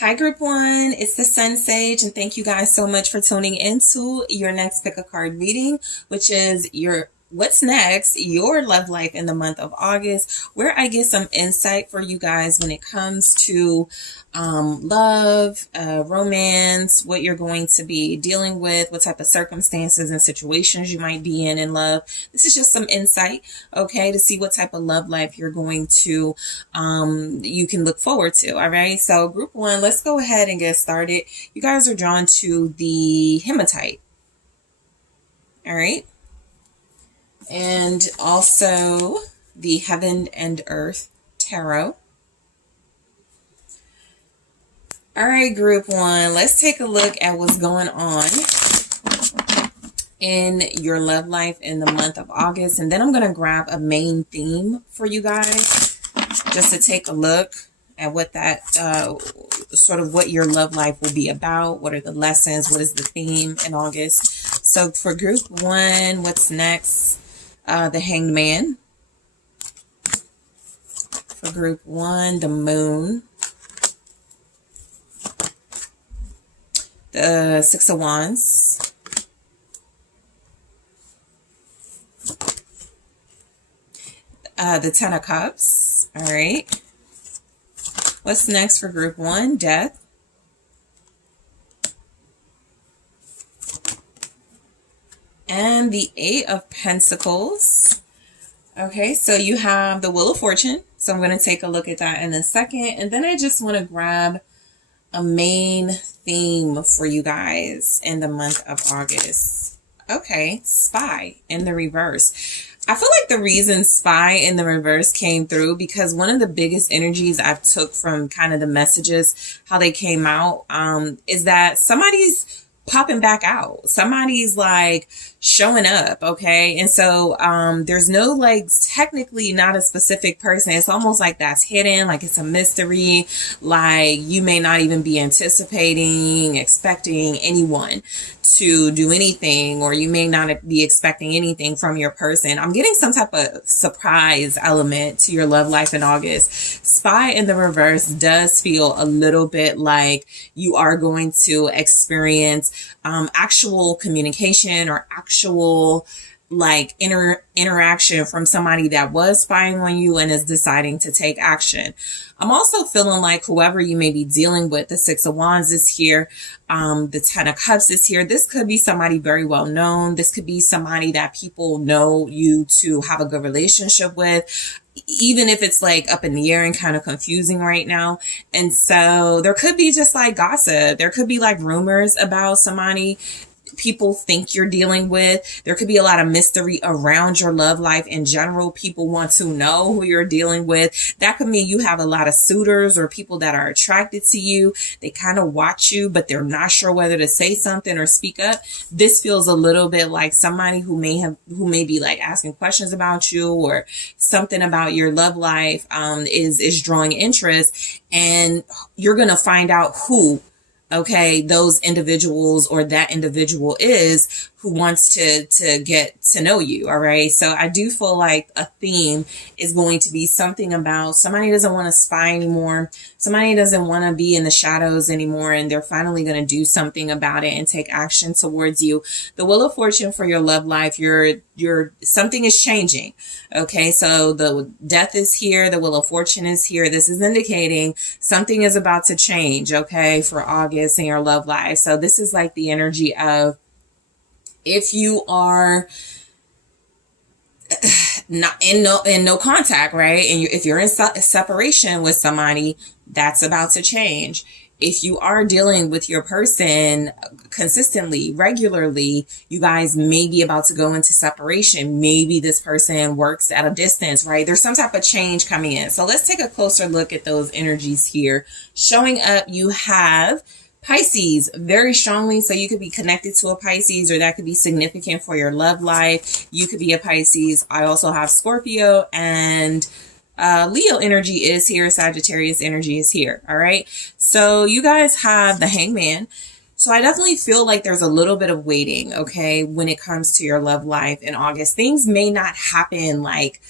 Hi, Group One. It's the SunSage, and thank you guys so much for tuning into your next pick a card reading, which is your what's next, your love life in the month of August, where I get some insight for you guys when it comes to love, romance, what you're going to be dealing with, what type of circumstances and situations you might be in love. This is just some insight, okay, to see what type of love life you're going to, you can look forward to. All right. So Group One, let's go ahead and get started. You guys are drawn to the hematite. All right. And also the Heaven and Earth Tarot. All right, Group One, let's take a look at what's going on in your love life in the month of August. And then I'm going to grab a main theme for you guys just to take a look at what that, sort of what your love life will be about. What are the lessons? What is the theme in August? So for Group One, what's next? The Hanged Man. For Group One, the Moon. The Six of Wands. The Ten of Cups. All right. What's next for Group One? Death. And the Eight of Pentacles. Okay, so you have the Wheel of Fortune. So I'm going to take a look at that in a second. And then I just want to grab a main theme for you guys in the month of August. Okay, Spy in the reverse. I feel like the reason Spy in the reverse came through because one of the biggest energies I've took from kind of the messages, how they came out, is that somebody's popping back out. Somebody's like showing up. Okay. And so, there's no, like, technically not a specific person. It's almost like that's hidden, like it's a mystery. Like you may not even be anticipating, expecting anyone to do anything, or you may not be expecting anything from your person. I'm getting some type of surprise element to your love life in August. Spy in the reverse does feel a little bit like you are going to experience actual communication or actual like interaction from somebody that was spying on you and is deciding to take action. I'm also feeling like whoever you may be dealing with, the Six of Wands is here. The Ten of Cups is here. This could be somebody very well known. This could be somebody that people know you to have a good relationship with, even if it's like up in the air and kind of confusing right now. And so there could be just like gossip. There could be like rumors about somebody people think you're dealing with. There could be a lot of mystery around your love life in general. People want to know who you're dealing with. That could mean you have a lot of suitors or people that are attracted to you. They kind of watch you, but they're not sure whether to say something or speak up. This feels a little bit like somebody who may be like asking questions about you, or something about your love life is drawing interest, and you're going to find out who, okay, those individuals or that individual is who wants to get to know you. All right. So I do feel like a theme is going to be something about somebody doesn't want to spy anymore. Somebody doesn't want to be in the shadows anymore, and they're finally going to do something about it and take action towards you. The Wheel of Fortune for your love life, something is changing. Okay. So the Death is here. The Wheel of Fortune is here. This is indicating something is about to change. Okay. For August in your love life. So this is like the energy of, if you are not in no contact, right? And if you're in separation with somebody, that's about to change. If you are dealing with your person consistently, regularly, you guys may be about to go into separation. Maybe this person works at a distance, right? There's some type of change coming in. So let's take a closer look at those energies here. Showing up, you have Pisces very strongly. So you could be connected to a Pisces, or that could be significant for your love life. You could be a Pisces. I also have Scorpio, and Leo energy is here. Sagittarius energy is here. All right. So you guys have the Hangman. So I definitely feel like there's a little bit of waiting, okay, when it comes to your love life in August. Things may not happen like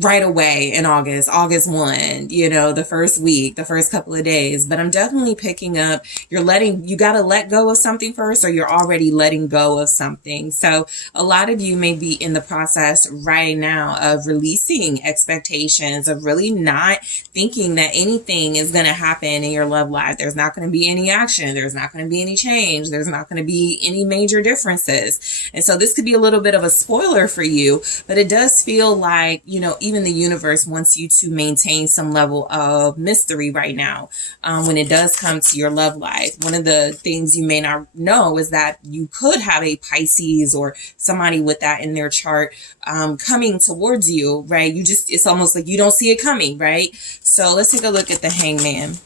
right away in August 1, you know, the first week, the first couple of days. But I'm definitely picking up, you got to let go of something first, or you're already letting go of something. So a lot of you may be in the process right now of releasing expectations, of really not thinking that anything is going to happen in your love life. There's not going to be any action. There's not going to be any change. There's not going to be any major differences. And so this could be a little bit of a spoiler for you, but it does feel like, you know, even the universe wants you to maintain some level of mystery right now. When it does come to your love life, one of the things you may not know is that you could have a Pisces or somebody with that in their chart coming towards you, right? It's almost like you don't see it coming, right? So let's take a look at the Hangman.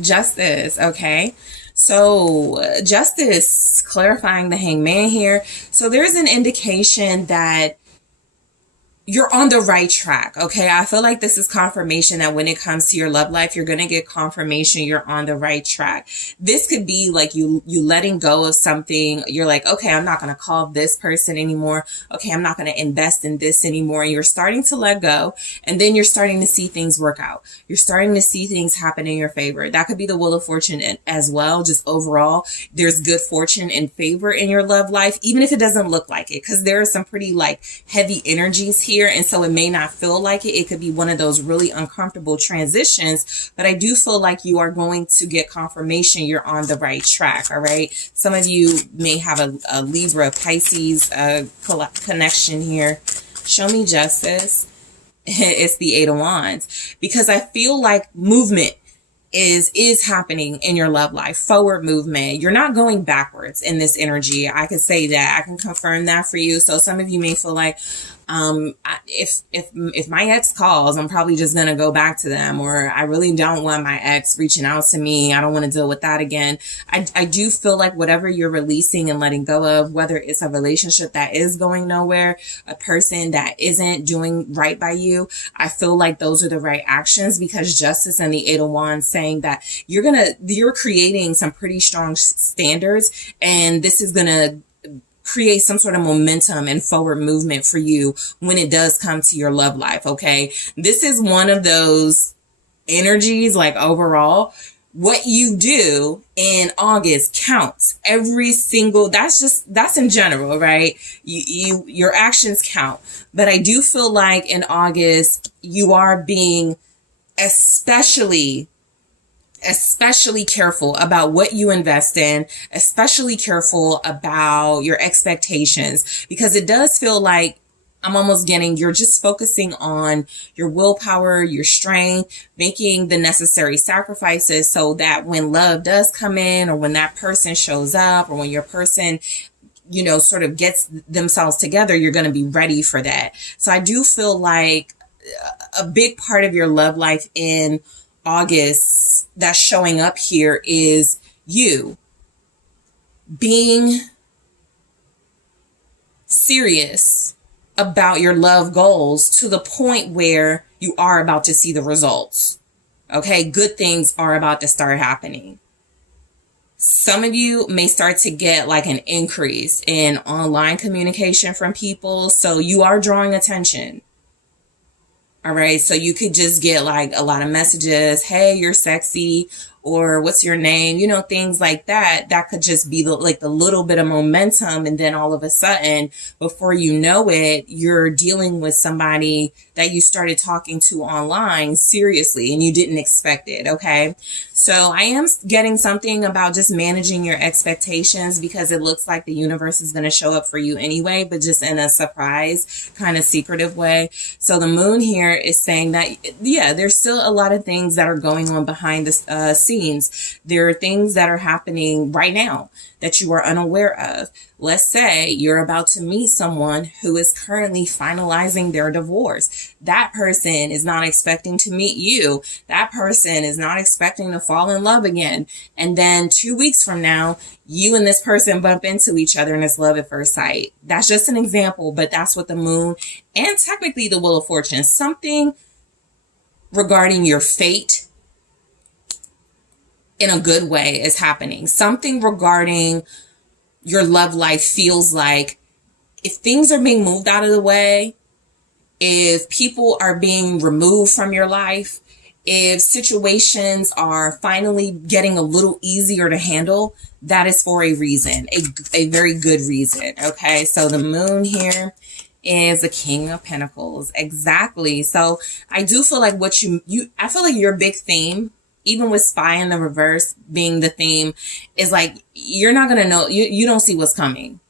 Justice, okay? So Justice, clarifying the Hangman here. So there's an indication that you're on the right track, okay? I feel like this is confirmation that when it comes to your love life, you're going to get confirmation you're on the right track. This could be like you letting go of something. You're like, okay, I'm not going to call this person anymore. Okay, I'm not going to invest in this anymore. And you're starting to let go, and then you're starting to see things work out. You're starting to see things happen in your favor. That could be the Wheel of Fortune as well. Just overall, there's good fortune and favor in your love life, even if it doesn't look like it, because there are some pretty like heavy energies here. And so it may not feel like it. It could be one of those really uncomfortable transitions, but I do feel like you are going to get confirmation you're on the right track. All right. Some of you may have a Libra Pisces connection here. Show me Justice. It's the Eight of Wands, because I feel like movement is happening in your love life. Forward movement. You're not going backwards in this energy. I could say that. I can confirm that for you. So some of you may feel like, if my ex calls, I'm probably just going to go back to them, or I really don't want my ex reaching out to me. I don't want to deal with that again. I do feel like whatever you're releasing and letting go of, whether it's a relationship that is going nowhere, a person that isn't doing right by you, I feel like those are the right actions, because Justice and the Eight of Wands saying that you're creating some pretty strong standards, and this is going to create some sort of momentum and forward movement for you when it does come to your love life. Okay. This is one of those energies, like overall, what you do in August counts. Every single, that's in general, right? Your actions count. But I do feel like in August, you are being especially careful about what you invest in, especially careful about your expectations, because it does feel like I'm almost getting, you're just focusing on your willpower, your strength, making the necessary sacrifices so that when love does come in, or when that person shows up, or when your person, you know, sort of gets themselves together, you're going to be ready for that. So I do feel like a big part of your love life in August that's showing up here is you being serious about your love goals to the point where you are about to see the results. Okay, good things are about to start happening. Some of you may start to get like an increase in online communication from people, so you are drawing attention. All right. So you could just get like a lot of messages. Hey, you're sexy, or what's your name? You know, things like that. That could just be the little bit of momentum. And then all of a sudden, before you know it, you're dealing with somebody that you started talking to online seriously and you didn't expect it. Okay. So I am getting something about just managing your expectations, because it looks like the universe is going to show up for you anyway, but just in a surprise kind of secretive way. So the moon here is saying that, yeah, there's still a lot of things that are going on behind the scenes. There are things that are happening right now that you are unaware of. Let's say you're about to meet someone who is currently finalizing their divorce. That person is not expecting to meet you. That person is not expecting to fall in love again. And then 2 weeks from now, you and this person bump into each other and it's love at first sight. That's just an example, but that's what the moon and technically the Wheel of Fortune, something regarding your fate in a good way is happening. Something regarding your love life feels like if things are being moved out of the way, if people are being removed from your life, if situations are finally getting a little easier to handle, that is for a reason, a very good reason. Okay, so the moon here is the King of Pentacles. Exactly. So I do feel like I feel like your big theme, even with Spy in the reverse being the theme, is like, you're not going to know, you don't see what's coming.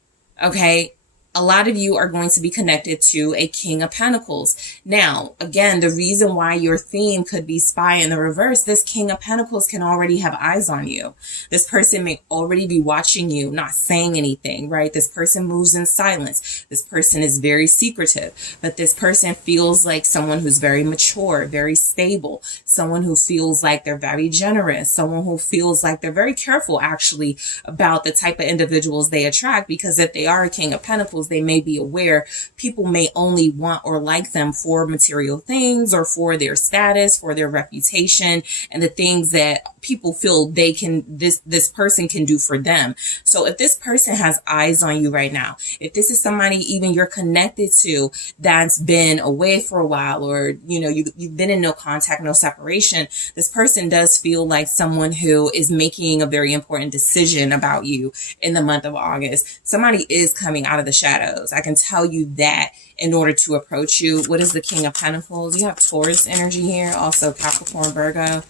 Okay. A lot of you are going to be connected to a King of Pentacles. Now, again, the reason why your theme could be Spy in the reverse, this King of Pentacles can already have eyes on you. This person may already be watching you, not saying anything, right? This person moves in silence. This person is very secretive, but this person feels like someone who's very mature, very stable, someone who feels like they're very generous, someone who feels like they're very careful actually about the type of individuals they attract, because if they are a King of Pentacles, they may be aware people may only want or like them for material things or for their status, for their reputation, and the things that people feel this person can do for them. So if this person has eyes on you right now, if this is somebody even you're connected to that's been away for a while, or you've been in no contact, no separation, this person does feel like someone who is making a very important decision about you in the month of August. Somebody is coming out of the shadows. I can tell you that in order to approach you. What is the King of Pentacles? You have Taurus energy here, also Capricorn, Virgo.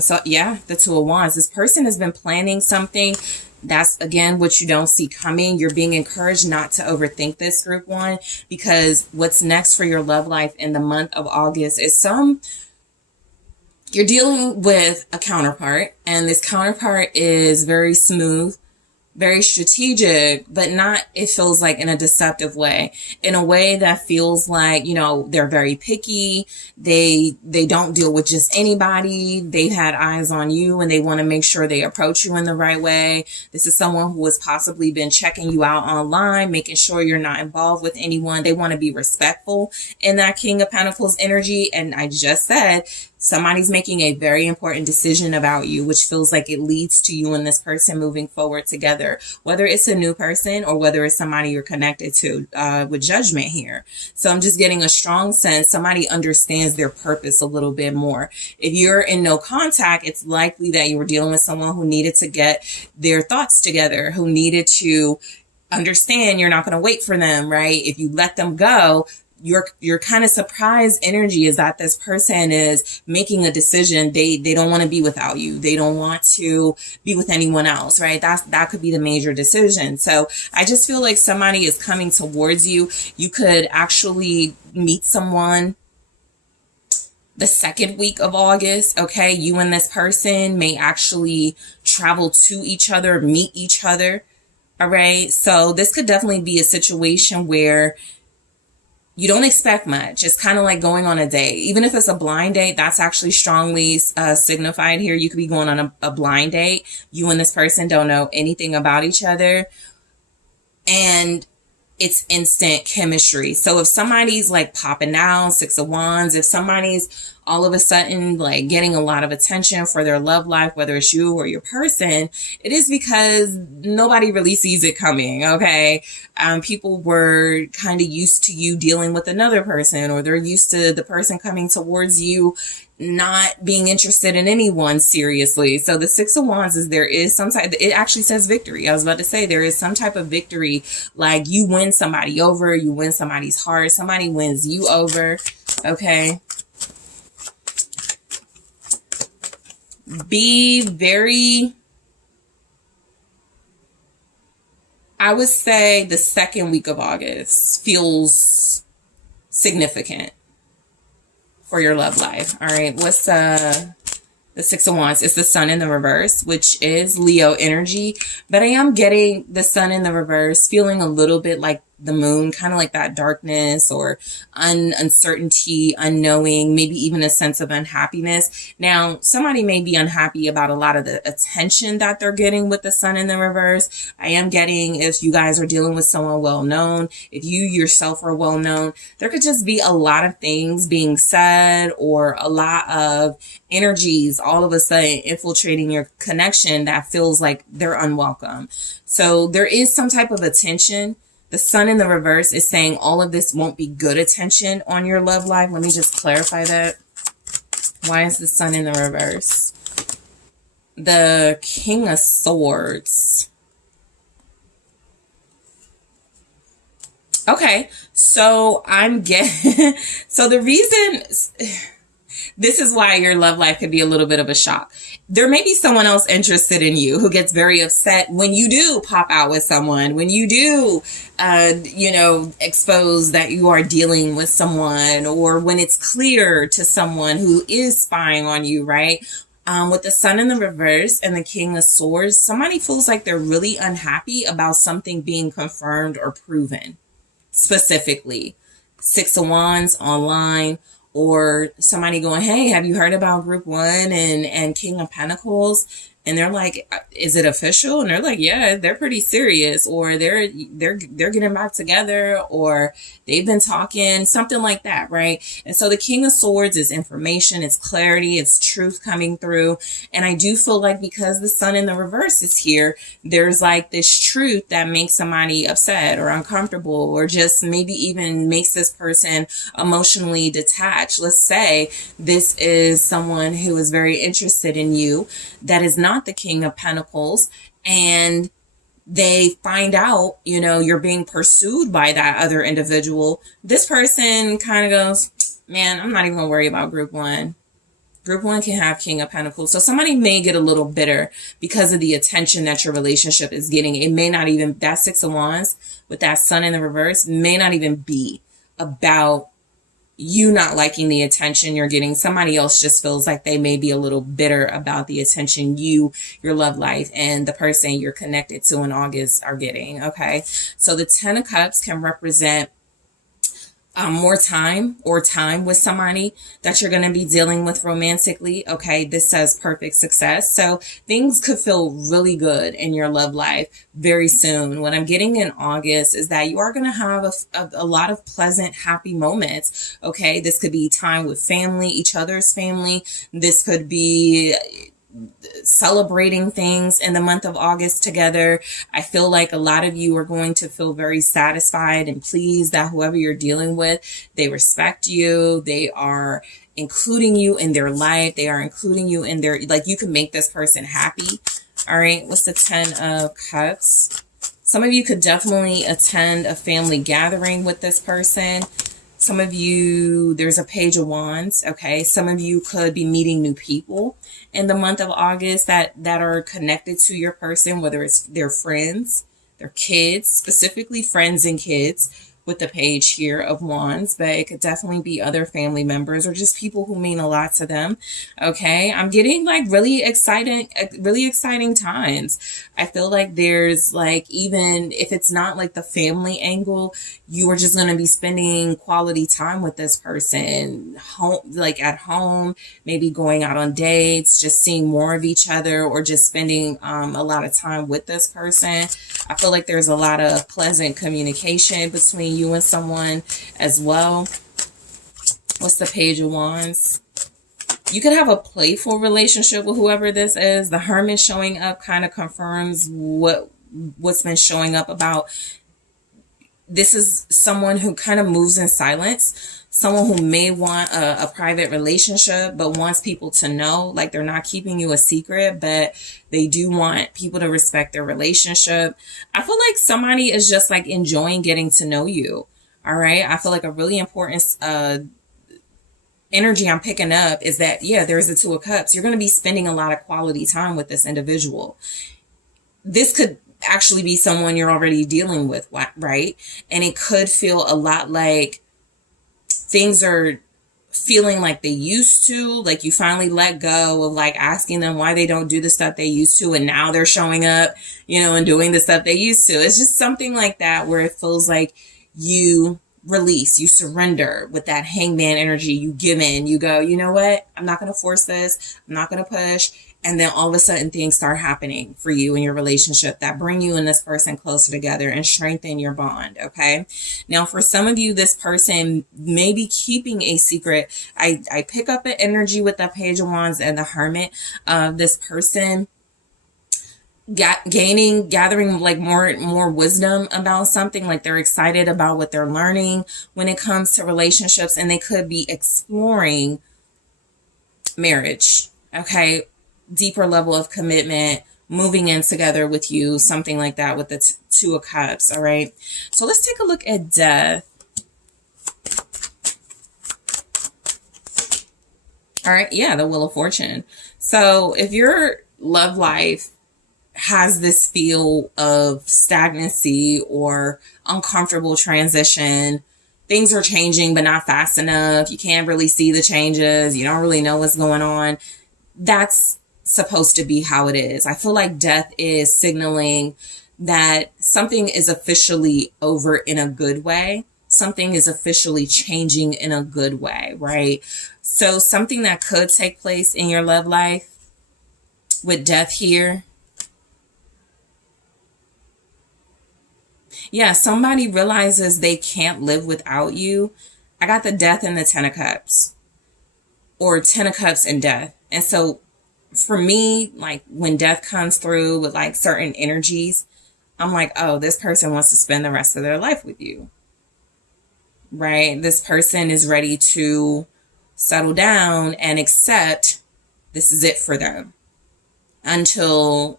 So yeah, the Two of Wands. This person has been planning something. That's, again, what you don't see coming. You're being encouraged not to overthink this, group one, because what's next for your love life in the month of August is you're dealing with a counterpart, and this counterpart is very smooth, very strategic, but not, it feels like, in a deceptive way, in a way that feels like, they're very picky. They don't deal with just anybody. They've had eyes on you and they want to make sure they approach you in the right way. This is someone who has possibly been checking you out online, making sure you're not involved with anyone. They want to be respectful in that King of Pentacles energy. And I just said, somebody's making a very important decision about you, which feels like it leads to you and this person moving forward together, whether it's a new person or whether it's somebody you're connected to, with Judgment here. So I'm just getting a strong sense somebody understands their purpose a little bit more. If you're in no contact, it's likely that you were dealing with someone who needed to get their thoughts together, who needed to understand you're not going to wait for them, right? If you let them go, your kind of surprise energy is that this person is making a decision. They don't want to be without you. They don't want to be with anyone else, right? That could be the major decision. So I just feel like somebody is coming towards you. You could actually meet someone the second week of August. Okay. You and this person may actually travel to each other, meet each other. All right. So this could definitely be a situation where you don't expect much. It's kind of like going on a date. Even if it's a blind date, that's actually strongly signified here. You could be going on a blind date. You and this person don't know anything about each other, and it's instant chemistry. So if somebody's like popping out, Six of Wands, if somebody's all of a sudden like getting a lot of attention for their love life, whether it's you or your person, it is because nobody really sees it coming. Okay. People were kind of used to you dealing with another person, or they're used to the person coming towards you not being interested in anyone seriously. So the Six of Wands is, there is some type, it actually says victory. I was about to say there is some type of victory, like you win somebody over, you win somebody's heart, somebody wins you over. Okay. Be very, I would say the second week of August feels significant for your love life. All right. What's the Six of Wands? It's the Sun in the reverse, which is Leo energy, but I am getting the Sun in the reverse feeling a little bit like the Moon, kind of like that darkness or uncertainty, unknowing, maybe even a sense of unhappiness. Now, somebody may be unhappy about a lot of the attention that they're getting with the Sun in the reverse. I am getting, if you guys are dealing with someone well-known, if you yourself are well-known, there could just be a lot of things being said, or a lot of energies all of a sudden infiltrating your connection that feels like they're unwelcome. So there is some type of attention. The Sun in the reverse is saying all of this won't be good attention on your love life. Let me just clarify that. Why is the Sun in the reverse? The King of Swords. Okay, so I'm getting, so the reason, this is why your love life could be a little bit of a shock. There may be someone else interested in you who gets very upset when you do pop out with someone, when you do, expose that you are dealing with someone, or when it's clear to someone who is spying on you, right? With the Sun in the reverse and the King of Swords, somebody feels like they're really unhappy about something being confirmed or proven. Specifically, Six of Wands online, or somebody going, hey, have you heard about Group 1 and King of Pentacles? And they're like, is it official? And they're like, yeah, they're pretty serious, or they're getting back together, or they've been talking, something like that, right? And so the King of Swords is information, it's clarity, it's truth coming through. And I do feel like because the Sun in the reverse is here, there's like this truth that makes somebody upset or uncomfortable, or just maybe even makes this person emotionally detached. Let's say this is someone who is very interested in you that is not the King of Pentacles, and they find out, you're being pursued by that other individual. This person kind of goes, man, I'm not even gonna worry about Group 1. Group 1 can have King of Pentacles. So somebody may get a little bitter because of the attention that your relationship is getting. It may not even, that Six of Wands with that Sun in the reverse may not even be about you not liking the attention you're getting. Somebody else just feels like they may be a little bitter about the attention your love life, and the person you're connected to in August are getting. Okay. So the 10 of Cups can represent more time or time with somebody that you're going to be dealing with romantically. Okay. This says perfect success. So things could feel really good in your love life very soon. What I'm getting in August is that you are going to have a lot of pleasant, happy moments. Okay. This could be time with family, each other's family. This could be celebrating things in the month of August together. I feel like a lot of you are going to feel very satisfied and pleased that whoever you're dealing with, they respect you. They are including you in their life. They are including you in their, like, you can make this person happy. All right. What's the 10 of Cups? Some of you could definitely attend a family gathering with this person. Some of you, there's a Page of Wands, okay? Some of you could be meeting new people in the month of August that are connected to your person, whether it's their friends, their kids, specifically friends and kids with the Page here of Wands, but it could definitely be other family members or just people who mean a lot to them, okay? I'm getting like really exciting times. I feel like there's like, even if it's not like the family angle, you are just going to be spending quality time with this person, home, like at home, maybe going out on dates, just seeing more of each other, or just spending a lot of time with this person. I feel like there's a lot of pleasant communication between you and someone as well. What's the Page of Wands? You could have a playful relationship with whoever this is. The Hermit showing up kind of confirms what's been showing up about. This is someone who kind of moves in silence. Someone who may want a private relationship, but wants people to know, like they're not keeping you a secret, but they do want people to respect their relationship. I feel like somebody is just like enjoying getting to know you. All right. I feel like a really important energy I'm picking up is that, yeah, there's the Two of Cups. You're going to be spending a lot of quality time with this individual. This could actually be someone you're already dealing with, right? And it could feel a lot like things are feeling like they used to, like you finally let go of like asking them why they don't do the stuff they used to, and now they're showing up, and doing the stuff they used to. It's just something like that where it feels like you release, you surrender with that Hangman energy. You give in, you go, you know what? I'm not going to force this. I'm not going to push. And then all of a sudden things start happening for you in your relationship that bring you and this person closer together and strengthen your bond. Okay. Now, for some of you, this person may be keeping a secret. I pick up an energy with the Page of Wands and the Hermit. This person gathering like more wisdom about something. Like they're excited about what they're learning when it comes to relationships, and they could be exploring marriage. Okay, deeper level of commitment, moving in together with you, something like that with the Two of Cups. All right, so let's take a look at death. All right, yeah, the Wheel of Fortune. So if your love life has this feel of stagnancy or uncomfortable transition, things are changing but not fast enough, you can't really see the changes, you don't really know what's going on, that's supposed to be how it is. I feel like death is signaling that something is officially over in a good way. Something is officially changing in a good way, right? So something that could take place in your love life with death here. Yeah, somebody realizes they can't live without you. I got the Death and the Ten of Cups, or Ten of Cups and Death. And so for me, like when death comes through with like certain energies, I'm like, oh, this person wants to spend the rest of their life with you, right? This person is ready to settle down and accept this is it for them until,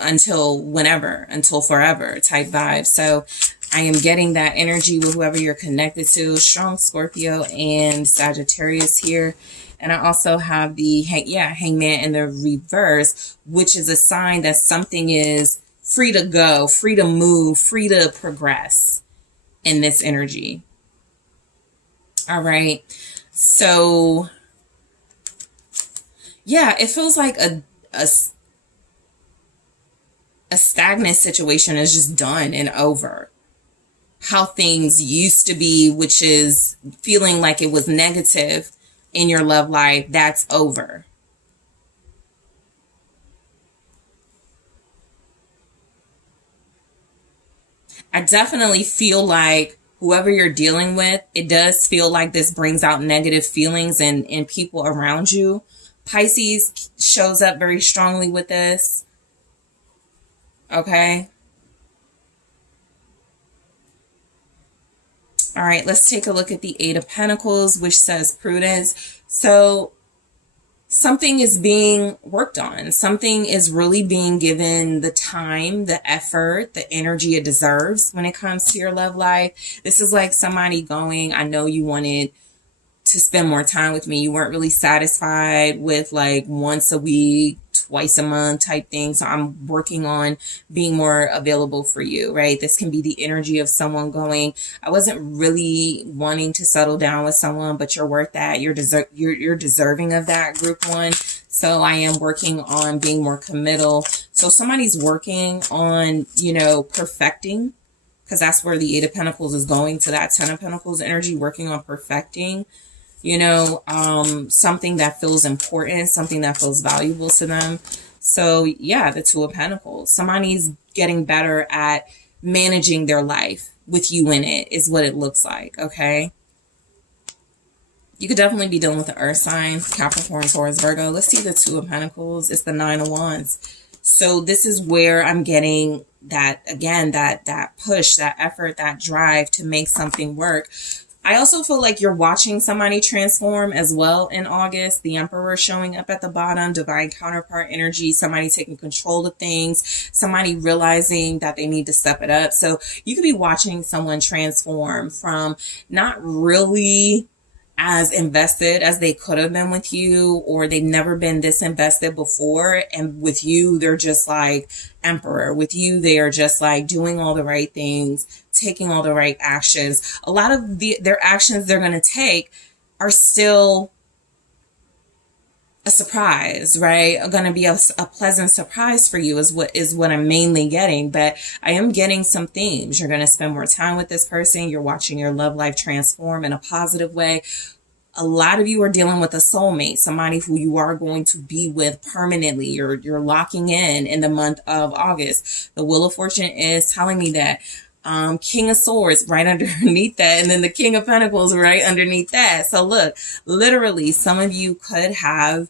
until whenever, until forever type vibe. So I am getting that energy with whoever you're connected to. Strong Scorpio and Sagittarius here. And I also have the Hangman in the reverse, which is a sign that something is free to go, free to move, free to progress in this energy. All right. So yeah, it feels like a stagnant situation is just done and over. How things used to be, which is feeling like it was negative in your love life, that's over. I definitely feel like whoever you're dealing with, it does feel like this brings out negative feelings in people around you. Pisces shows up very strongly with this. Okay. All right, let's take a look at the Eight of Pentacles, which says prudence. So something is being worked on. Something is really being given the time, the effort, the energy it deserves when it comes to your love life. This is like somebody going, I know you wanted to spend more time with me. You weren't really satisfied with like once a week, twice a month type thing. So I'm working on being more available for you, right? This can be the energy of someone going, I wasn't really wanting to settle down with someone, but you're worth that. You're deserving of that, group one. So I am working on being more committal. So somebody's working on, perfecting, because that's where the Eight of Pentacles is going, to that Ten of Pentacles energy, working on perfecting, something that feels important, something that feels valuable to them. So yeah, the Two of Pentacles. Somebody's getting better at managing their life with you in it, is what it looks like, okay? You could definitely be dealing with the earth sign, Capricorn, Taurus, Virgo. Let's see the Two of Pentacles. It's the Nine of Wands. So this is where I'm getting that, again, that push, that effort, that drive to make something work. I also feel like you're watching somebody transform as well in August. The Emperor showing up at the bottom, divine counterpart energy, somebody taking control of things, somebody realizing that they need to step it up. So you could be watching someone transform from not really as invested as they could have been with you, or they've never been this invested before, and with you they're just like Emperor. With you they are just like doing all the right things, taking all the right actions. A lot of their actions they're going to take are still a surprise, right? Are going to be a pleasant surprise for you, is what I'm mainly getting. But I am getting some themes. You're going to spend more time with this person. You're watching your love life transform in a positive way. A lot of you are dealing with a soulmate, somebody who you are going to be with permanently. You're locking in the month of August. The Wheel of Fortune is telling me that. King of Swords right underneath that, and then the King of Pentacles right underneath that. So look, literally some of you could have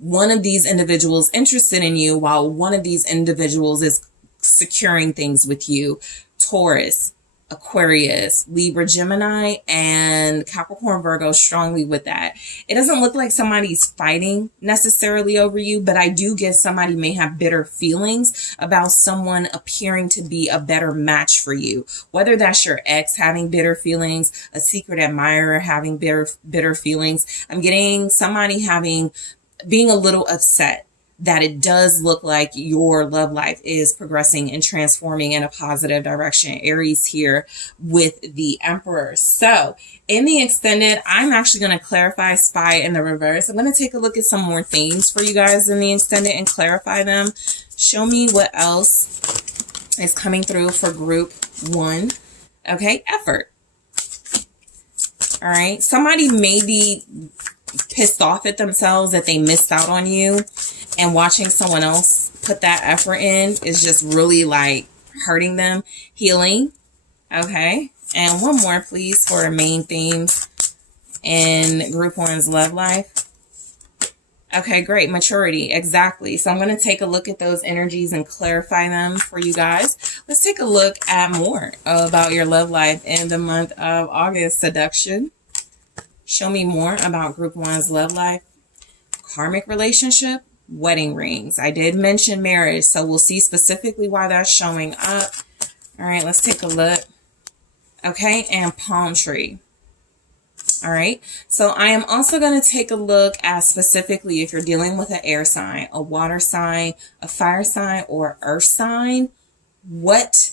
one of these individuals interested in you while one of these individuals is securing things with you. Taurus, Aquarius, Libra, Gemini, and Capricorn, Virgo strongly with that. It doesn't look like somebody's fighting necessarily over you, but I do get somebody may have bitter feelings about someone appearing to be a better match for you. Whether that's your ex having bitter feelings, a secret admirer having bitter feelings. I'm getting somebody being a little upset that it does look like your love life is progressing and transforming in a positive direction. Aries here with the Emperor. So in the extended, I'm actually going to clarify Spy in the reverse. I'm going to take a look at some more themes for you guys in the extended and clarify them. Show me what else is coming through for group 1. Okay, effort. All right, somebody may be pissed off at themselves that they missed out on you, and watching someone else put that effort in is just really like hurting them. Healing. Okay, and one more please for main themes in group 1's love life. Okay, great. Maturity. Exactly. So I'm going to take a look at those energies and clarify them for you guys. Let's take a look at more about your love life in the month of August. Seduction. Show me more about group 1's love life. Karmic relationship. Wedding rings. I did mention marriage, so we'll see specifically why that's showing up. All right, let's take a look. Okay, and palm tree. All right, so I am also going to take a look at specifically if you're dealing with an air sign, a water sign, a fire sign, or earth sign. What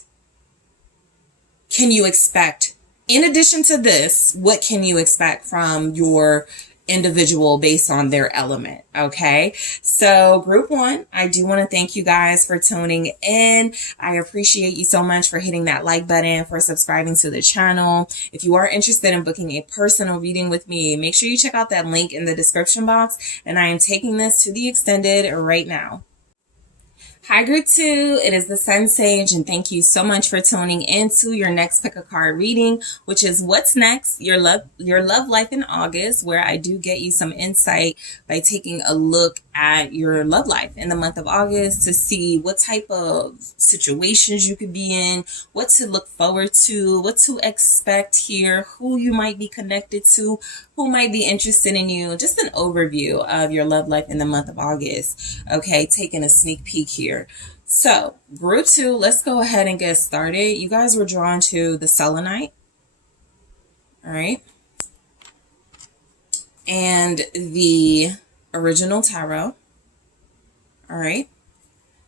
can you expect? In addition to this, what can you expect from your individual based on their element? Okay, so group 1, I do want to thank you guys for tuning in. I appreciate you so much for hitting that like button, for subscribing to the channel. If you are interested in booking a personal reading with me, make sure you check out that link in the description box, and I am taking this to the extended right now. Hi group 2, it is TheSunSage, and thank you so much for tuning into your next pick a card reading, which is what's next, your love life in August, where I do get you some insight by taking a look at your love life in the month of August to see what type of situations you could be in, what to look forward to, what to expect here, who you might be connected to, who might be interested in you, just an overview of your love life in the month of August. Okay, taking a sneak peek here. So group 2, let's go ahead and get started. You guys were drawn to the selenite. All right. And the original tarot. All right.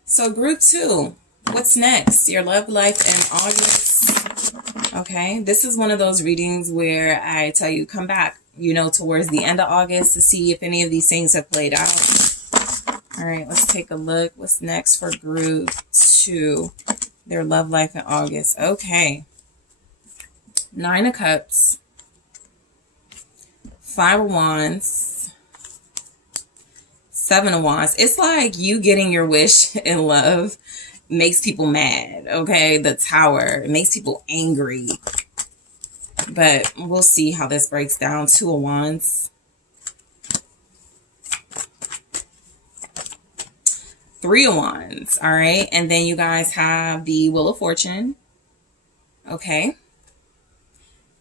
So group 2, what's next? Your love life in August. Okay. This is one of those readings where I tell you, come back, towards the end of August to see if any of these things have played out. All right, let's take a look. What's next for group 2? Their love life in August. Okay. 9 of Cups. 5 of Wands. 7 of Wands. It's like you getting your wish in love makes people mad, okay? The Tower makes people angry. But we'll see how this breaks down. 2 of Wands. 3 of Wands, all right? And then you guys have the Wheel of Fortune. Okay.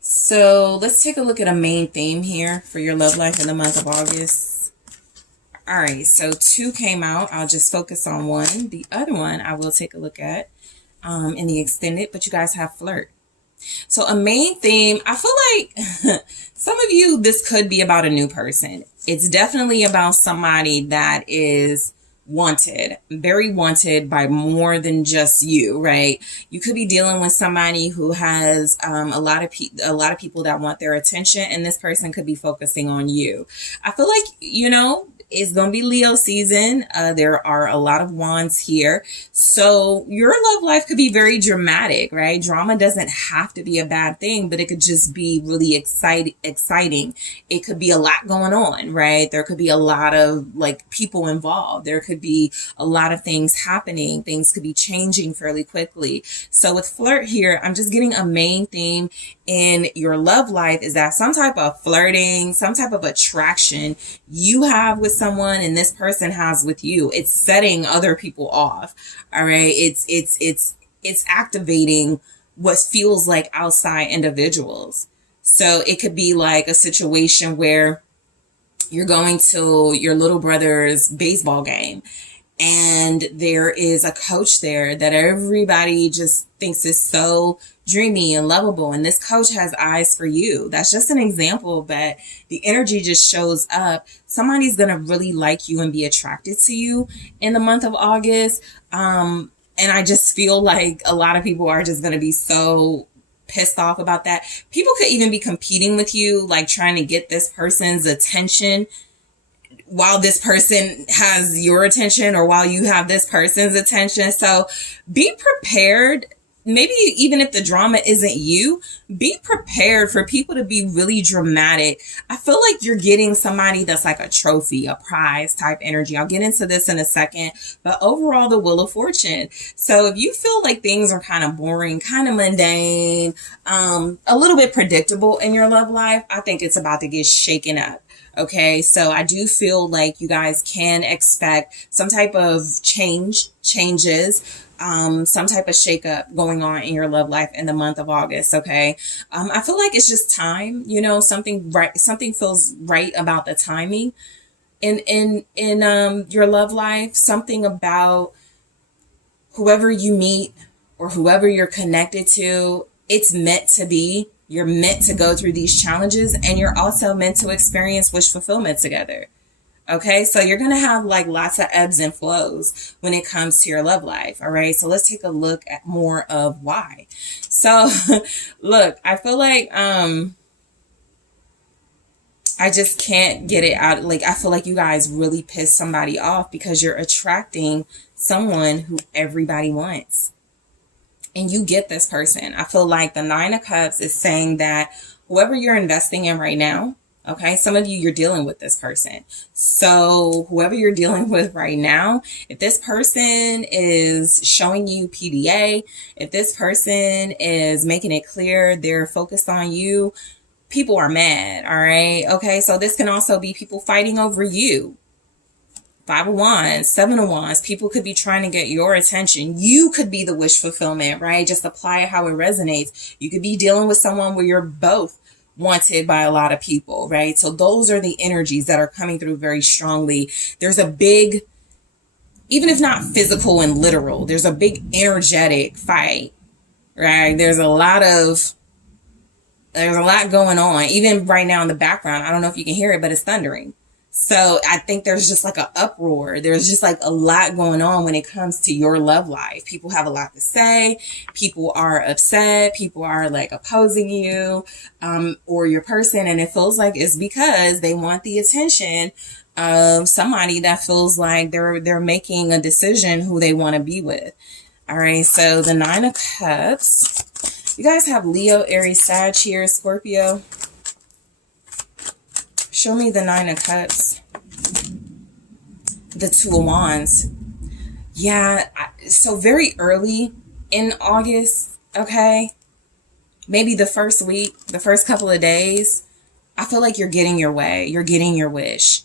So let's take a look at a main theme here for your love life in the month of August. All right, so 2 came out. I'll just focus on 1. The other one I will take a look at in the extended, but you guys have flirt. So a main theme, I feel like some of you, this could be about a new person. It's definitely about somebody that is wanted, very wanted by more than just you, right? You could be dealing with somebody who has a lot of people that want their attention, and this person could be focusing on you. I feel like, it's going to be Leo season. There are a lot of wands here. So your love life could be very dramatic, right? Drama doesn't have to be a bad thing, but it could just be really exciting. It could be a lot going on, right? There could be a lot of people involved. There could be a lot of things happening. Things could be changing fairly quickly. So with flirt here, I'm just getting a main theme in your love life is that some type of flirting, some type of attraction you have with someone and this person has with you, it's setting other people off. All right. It's activating what feels like outside individuals. So it could be like a situation where you're going to your little brother's baseball game and there is a coach there that everybody just thinks is so dreamy and lovable. And this coach has eyes for you. That's just an example, but the energy just shows up. Somebody's going to really like you and be attracted to you in the month of August. And I just feel like a lot of people are just going to be so pissed off about that. People could even be competing with you, like trying to get this person's attention while this person has your attention or while you have this person's attention. So be prepared. Maybe even if the drama isn't you, be prepared for people to be really dramatic. I feel like you're getting somebody that's like a trophy, a prize type energy. I'll get into this in a second, but overall the Wheel of Fortune. So if you feel like things are kind of boring, kind of mundane, a little bit predictable in your love life, I think it's about to get shaken up. Okay, so I do feel like you guys can expect some type of changes, some type of shakeup going on in your love life in the month of August. Okay, I feel like it's just time. You know, something feels right about the timing in your love life. Something about whoever you meet or whoever you're connected to. It's meant to be. You're meant to go through these challenges and you're also meant to experience wish fulfillment together. Okay, so you're going to have like lots of ebbs and flows when it comes to your love life. All right, so let's take a look at more of why. So look, I feel like I just can't get it out. Like, I feel like you guys really piss somebody off because you're attracting someone who everybody wants. And you get this person. I feel like the Nine of Cups is saying that whoever you're investing in right now, okay, some of you, you're dealing with this person. So whoever you're dealing with right now, if this person is showing you PDA, if this person is making it clear they're focused on you, people are mad, all right? Okay, so this can also be people fighting over you. Five of Wands, Seven of Wands, people could be trying to get your attention. You could be the wish fulfillment, right? Just apply it how it resonates. You could be dealing with someone where you're both wanted by a lot of people, right? So those are the energies that are coming through very strongly. There's a big, even if not physical and literal, there's a big energetic fight, right? There's a lot going on. Even right now in the background, I don't know if you can hear it, but it's thundering. So I think there's just like an uproar. There's just like a lot going on when it comes to your love life. People have a lot to say. People are upset. People are like opposing you, or your person. And it feels like it's because they want the attention of somebody that feels like they're making a decision who they want to be with. All right. So the Nine of Cups, you guys have Leo, Aries, Sag here, Scorpio. Show me the Nine of Cups. The Two of Wands. Yeah, so very early in August, okay? Maybe the first week, the first couple of days, I feel like you're getting your way. You're getting your wish.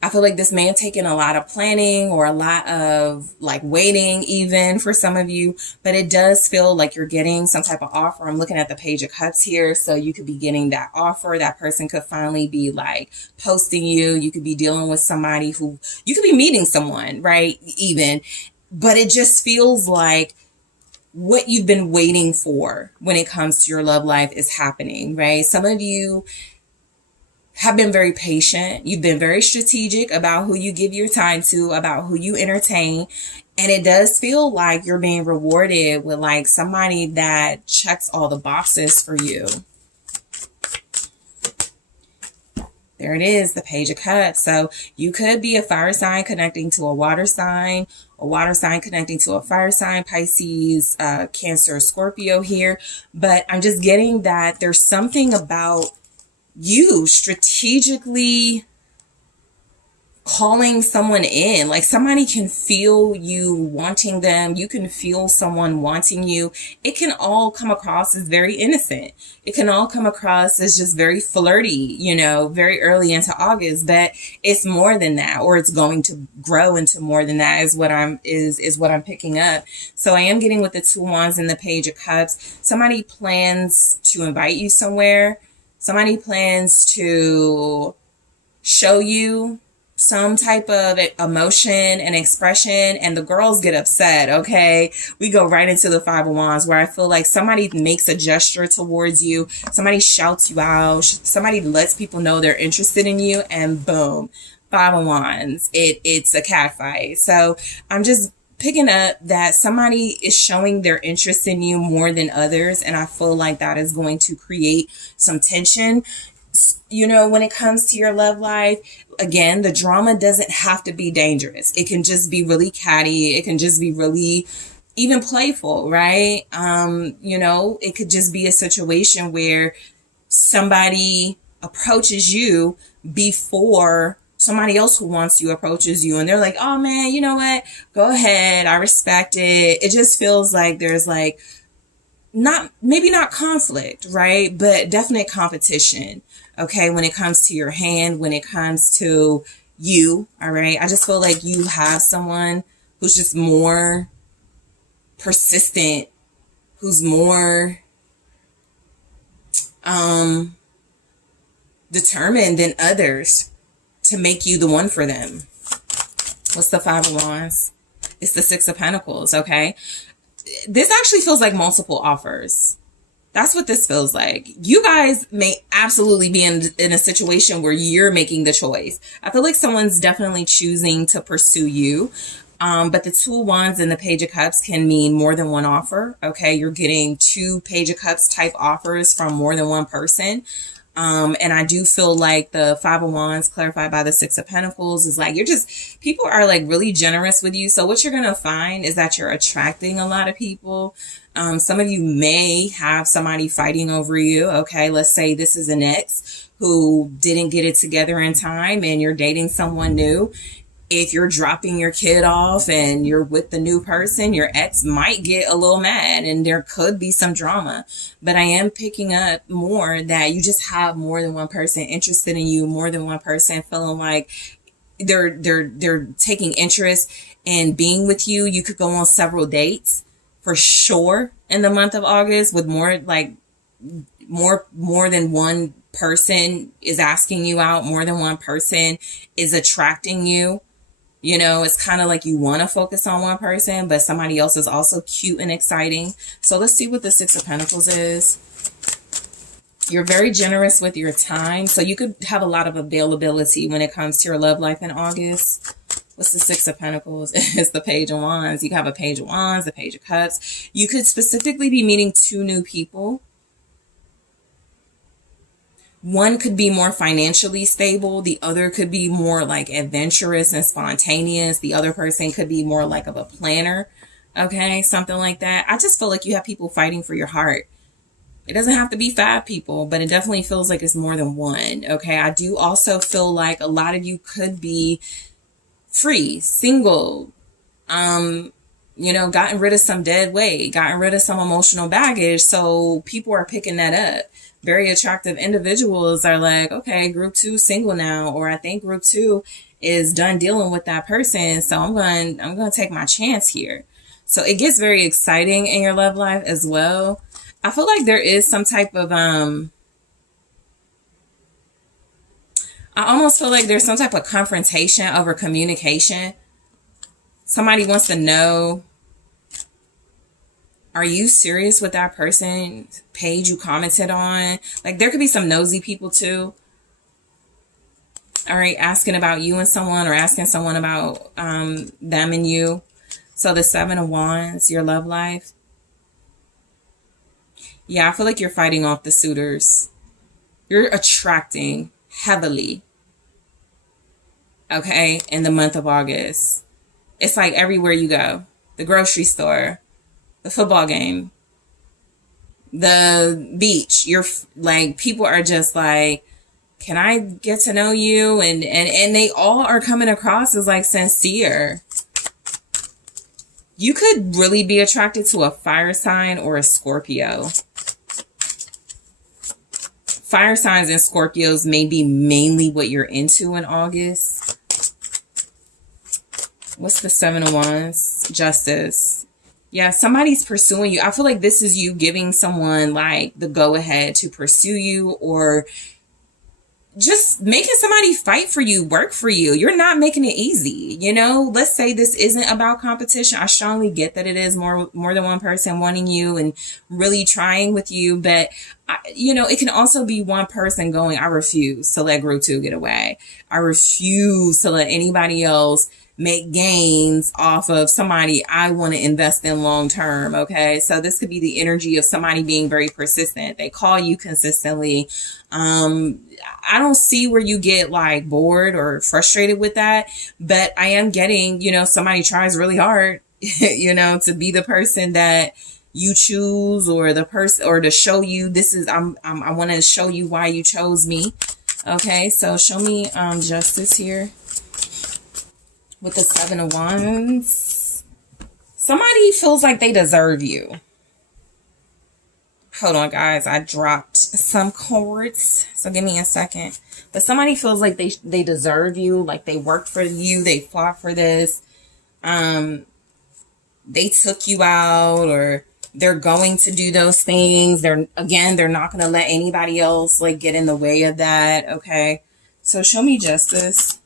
I feel like this may have taken a lot of planning or a lot of like waiting even for some of you, but it does feel like you're getting some type of offer. I'm looking at the Page of Cups here. So you could be getting that offer. That person could finally be like posting you. You could be dealing with somebody who you could be meeting someone, right? Even, but it just feels like what you've been waiting for when it comes to your love life is happening, right? Some of you have been very patient. You've been very strategic about who you give your time to, about who you entertain. And it does feel like you're being rewarded with like somebody that checks all the boxes for you. There it is, the Page of Cups. So you could be a fire sign connecting to a water sign connecting to a fire sign, Pisces, Cancer, Scorpio here. But I'm just getting that there's something about you strategically calling someone in. Like somebody can feel you wanting them. You can feel someone wanting you. It can all come across as very innocent. It can all come across as just very flirty, you know, very early into August, but it's more than that, or it's going to grow into more than that is what I'm picking up. So I am getting with the Two Wands and the Page of Cups. Somebody plans to invite you somewhere. Somebody plans to show you some type of emotion and expression, and the girls get upset. Okay, we go right into the Five of Wands, where I feel like somebody makes a gesture towards you, somebody shouts you out, somebody lets people know they're interested in you, and boom, Five of Wands, it's a cat fight. So I'm just picking up that somebody is showing their interest in you more than others, and I feel like that is going to create some tension. You know, when it comes to your love life, again, the drama doesn't have to be dangerous. It can just be really catty. It can just be really even playful, right? You know, it could just be a situation where somebody approaches you before somebody else who wants you approaches you, and they're like, oh man, you know what? Go ahead. I respect it. It just feels like there's like maybe not conflict, right? But definite competition. Okay, when it comes to your hand, when it comes to you, all right? I just feel like you have someone who's just more persistent, who's more determined than others to make you the one for them. What's the Five of Wands? It's the Six of Pentacles, okay? This actually feels like multiple offers. That's what this feels like. You guys may absolutely be in a situation where you're making the choice. I feel like someone's definitely choosing to pursue you. But the Two Wands and the Page of Cups can mean more than one offer. Okay, you're getting two Page of Cups type offers from more than one person. And I do feel like the Five of Wands clarified by the Six of Pentacles is like, people are like really generous with you. So what you're going to find is that you're attracting a lot of people. Some of you may have somebody fighting over you. Okay, let's say this is an ex who didn't get it together in time and you're dating someone new. If you're dropping your kid off and you're with the new person, your ex might get a little mad and there could be some drama. But I am picking up more that you just have more than one person interested in you, more than one person feeling like they're taking interest in being with you. You could go on several dates for sure in the month of August with more than one person is asking you out, more than one person is attracting you. You know, it's kind of like you want to focus on one person, but somebody else is also cute and exciting. So let's see what the Six of Pentacles is. You're very generous with your time. So you could have a lot of availability when it comes to your love life in August. What's the Six of Pentacles? It's the Page of Wands. You have a Page of Wands, a Page of Cups. You could specifically be meeting two new people. One could be more financially stable. The other could be more like adventurous and spontaneous. The other person could be more like of a planner. Okay, something like that. I just feel like you have people fighting for your heart. It doesn't have to be 5 people, but it definitely feels like it's more than one. Okay, I do also feel like a lot of you could be free, single, you know, gotten rid of some dead weight, gotten rid of some emotional baggage. So people are picking that up. Very attractive individuals are like, okay, group 2 single now, or I think group 2 is done dealing with that person. So I'm going to take my chance here. So it gets very exciting in your love life as well. I feel like there is some type of, I almost feel like there's some type of confrontation over communication. Somebody wants to know, are you serious with that person page you commented on? Like there could be some nosy people too. All right, asking about you and someone, or asking someone about them and you. So the Seven of Wands, your love life. Yeah, I feel like you're fighting off the suitors. You're attracting heavily. Okay, in the month of August. It's like everywhere you go. The grocery store, the football game, the beach. You're like, people are just like Can I get to know you? And they all are coming across as like sincere. You could really be attracted to a fire sign or a Scorpio. Fire signs and Scorpios may be mainly what you're into in August. What's the Seven of Wands? Justice. Yeah, somebody's pursuing you. I feel like this is you giving someone like the go-ahead to pursue you, or just making somebody fight for you, work for you. You're not making it easy. You know, let's say this isn't about competition. I strongly get that it is more than one person wanting you and really trying with you. But, you know, it can also be one person going, I refuse to let Group 2 get away. I refuse to let anybody else make gains off of somebody I want to invest in long term. Okay. So this could be the energy of somebody being very persistent. They call you consistently. I don't see where you get like bored or frustrated with that, but I am getting, you know, somebody tries really hard, you know, to be the person that you choose, or the person, or to show you this is, I want to show you why you chose me. Okay. So show me, justice here. With the Seven of Wands, somebody feels like they deserve you. Hold on, guys. I dropped some cards, so give me a second. But somebody feels like they deserve you, like they worked for you, they fought for this. They took you out, or they're going to do those things. They're not going to let anybody else like get in the way of that. Okay, so show me justice.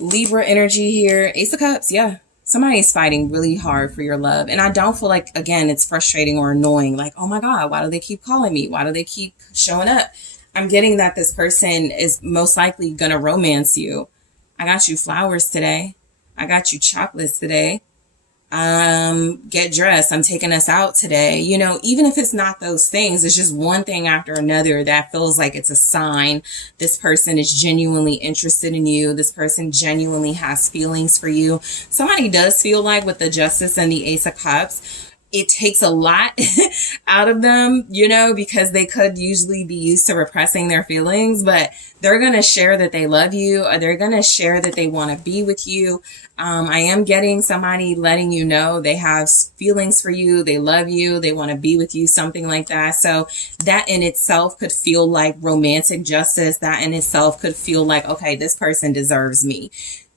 Libra energy here. Ace of Cups. Yeah. Somebody is fighting really hard for your love. And I don't feel like, again, it's frustrating or annoying. Like, oh my God, why do they keep calling me? Why do they keep showing up? I'm getting that this person is most likely going to romance you. I got you flowers today. I got you chocolates today. Get dressed. I'm taking us out today. You know, even if it's not those things, it's just one thing after another that feels like it's a sign. This person is genuinely interested in you. This person genuinely has feelings for you. Somebody does feel like with the Justice and the Ace of Cups, it takes a lot out of them, you know, because they could usually be used to repressing their feelings, but they're going to share that they love you, or they're going to share that they want to be with you. I am getting somebody letting you know they have feelings for you. They love you. They want to be with you, something like that. So that in itself could feel like romantic justice. That in itself could feel like, okay, this person deserves me.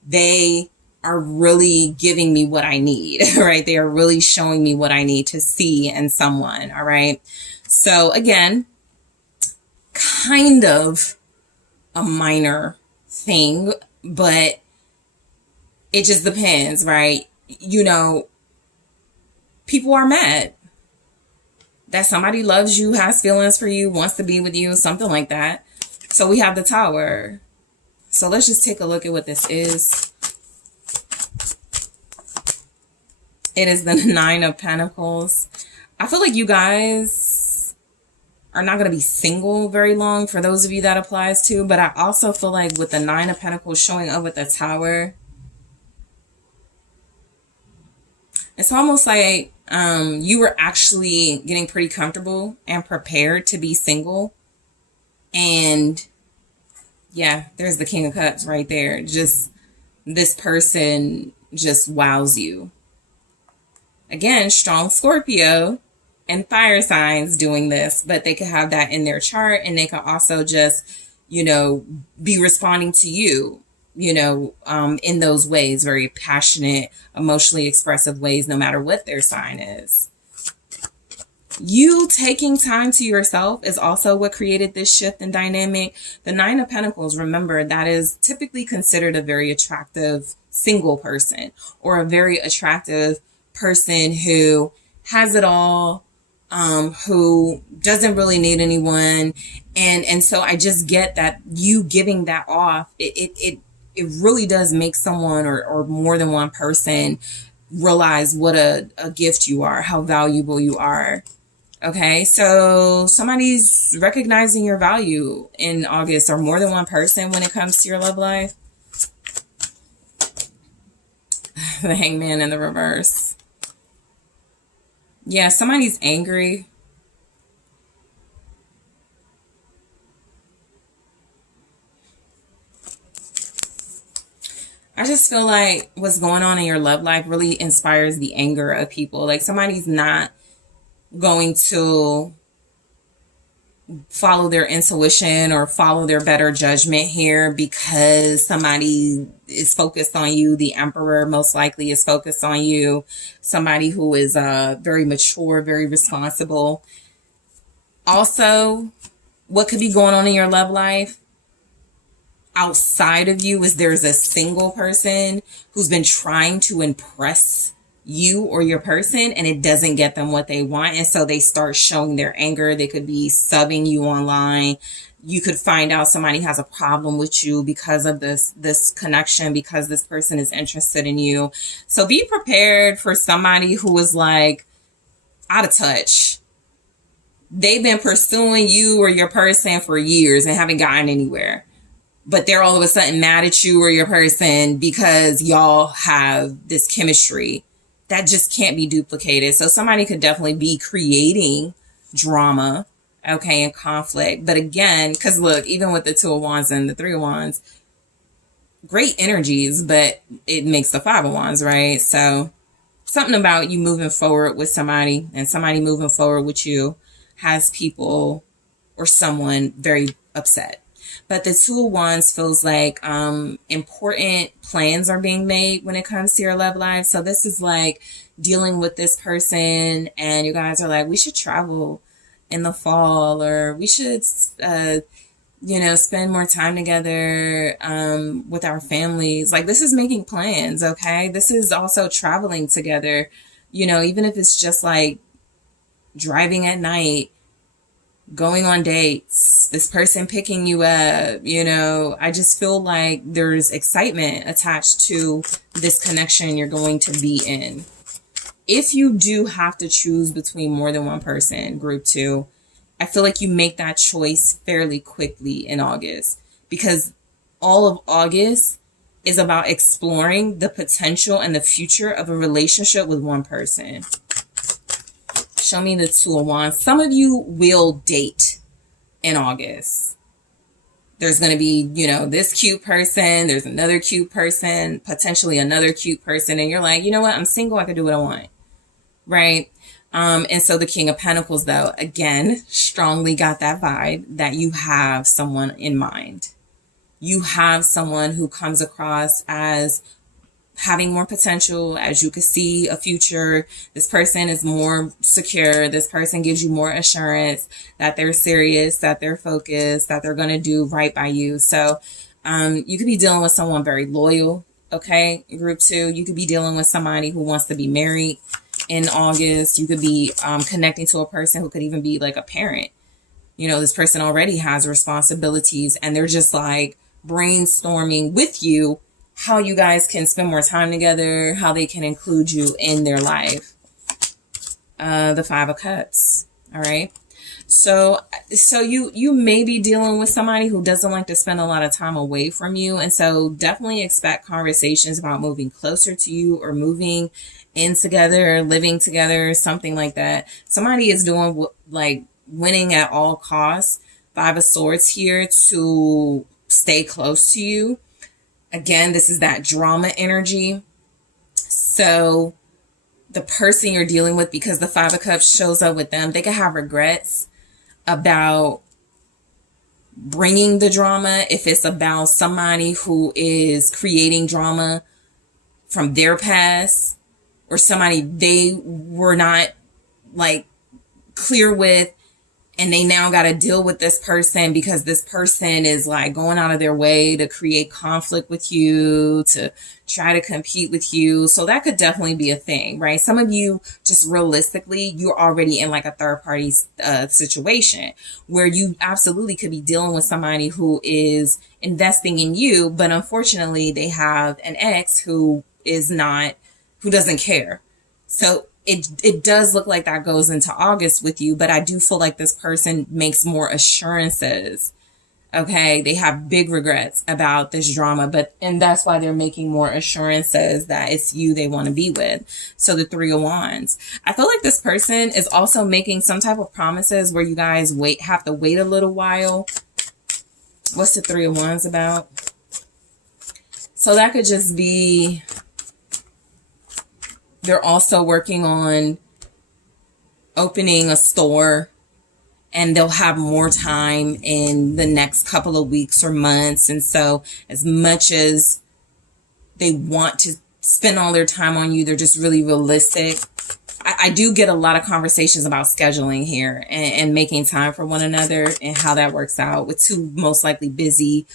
They are really giving me what I need, right? They are really showing me what I need to see in someone. All right. So again, kind of a minor thing, but it just depends, right? You know, people are mad that somebody loves you, has feelings for you, wants to be with you, something like that. So we have the Tower. So let's just take a look at what this is. It is the Nine of Pentacles. I feel like you guys are not going to be single very long, for those of you that applies to. But I also feel like with the Nine of Pentacles showing up with the Tower, it's almost like you were actually getting pretty comfortable and prepared to be single. And yeah, there's the King of Cups right there. Just this person just wows you. Again, strong Scorpio and fire signs doing this, but they could have that in their chart, and they could also just, you know, be responding to you, you know, in those ways, very passionate, emotionally expressive ways, no matter what their sign is. You taking time to yourself is also what created this shift in dynamic. The Nine of Pentacles, remember, that is typically considered a very attractive single person, or a very attractive person who has it all, who doesn't really need anyone. And so I just get that you giving that off, it really does make someone, or more than one person, realize what a gift you are, how valuable you are. Okay, so somebody's recognizing your value in August, or more than one person when it comes to your love life. The Hangman in the reverse. Yeah, somebody's angry. I just feel like what's going on in your love life really inspires the anger of people. Like somebody's not going to follow their intuition or follow their better judgment here because somebody is focused on you. The Emperor most likely is focused on you. Somebody who is very mature, very responsible. Also, what could be going on in your love life outside of you is there's a single person who's been trying to impress you or your person, and it doesn't get them what they want, and so they start showing their anger. They could be subbing you online. You could find out somebody has a problem with you because of this connection, because this person is interested in you. So be prepared for somebody who is like out of touch. They've been pursuing you or your person for years and haven't gotten anywhere, but they're all of a sudden mad at you or your person because y'all have this chemistry that just can't be duplicated. So somebody could definitely be creating drama, okay, and conflict. But again, because look, even with the Two of Wands and the Three of Wands, great energies, but it makes the Five of Wands, right? So something about you moving forward with somebody and somebody moving forward with you has people or someone very upset. But the Two of Wands feels like important plans are being made when it comes to your love life. So this is like dealing with this person and you guys are like, we should travel in the fall, or we should, spend more time together with our families. Like this is making plans, okay? This is also traveling together, even if it's just like driving at night, going on dates, this person picking you up, I just feel like there's excitement attached to this connection you're going to be in. If you do have to choose between more than one person, group 2, I feel like you make that choice fairly quickly in August, because all of August is about exploring the potential and the future of a relationship with one person. Show me the Two of Wands. Some of you will date in August. There's going to be, this cute person. There's another cute person, potentially another cute person. And you're like, you know what? I'm single. I can do what I want. Right? And so the King of Pentacles, though, again, strongly got that vibe that you have someone in mind. You have someone who comes across as having more potential, as you could see a future. This person is more secure. This person gives you more assurance that they're serious, that they're focused, that they're going to do right by you. So you could be dealing with someone very loyal, okay? Group 2, you could be dealing with somebody who wants to be married in August. You could be connecting to a person who could even be like a parent. This person already has responsibilities and they're just like brainstorming with you how you guys can spend more time together, how they can include you in their life. The Five of Cups. All right. So you may be dealing with somebody who doesn't like to spend a lot of time away from you. And so definitely expect conversations about moving closer to you or moving in together, living together, something like that. Somebody is doing like winning at all costs. Five of Swords here to stay close to you. Again, this is that drama energy. So the person you're dealing with, because the Five of Cups shows up with them, they can have regrets about bringing the drama. If it's about somebody who is creating drama from their past, or somebody they were not like clear with, and they now got to deal with this person because this person is like going out of their way to create conflict with you, to try to compete with you. So that could definitely be a thing, right? Some of you, just realistically, you're already in like a third party situation where you absolutely could be dealing with somebody who is investing in you, but unfortunately they have an ex who doesn't care. So it does look like that goes into August with you, but I do feel like this person makes more assurances. Okay, they have big regrets about this drama, and that's why they're making more assurances that it's you they want to be with. So the Three of Wands. I feel like this person is also making some type of promises where you guys have to wait a little while. What's the Three of Wands about? So that could just be they're also working on opening a store, and they'll have more time in the next couple of weeks or months. And so as much as they want to spend all their time on you, they're just really realistic. I do get a lot of conversations about scheduling here and making time for one another and how that works out with two most likely busy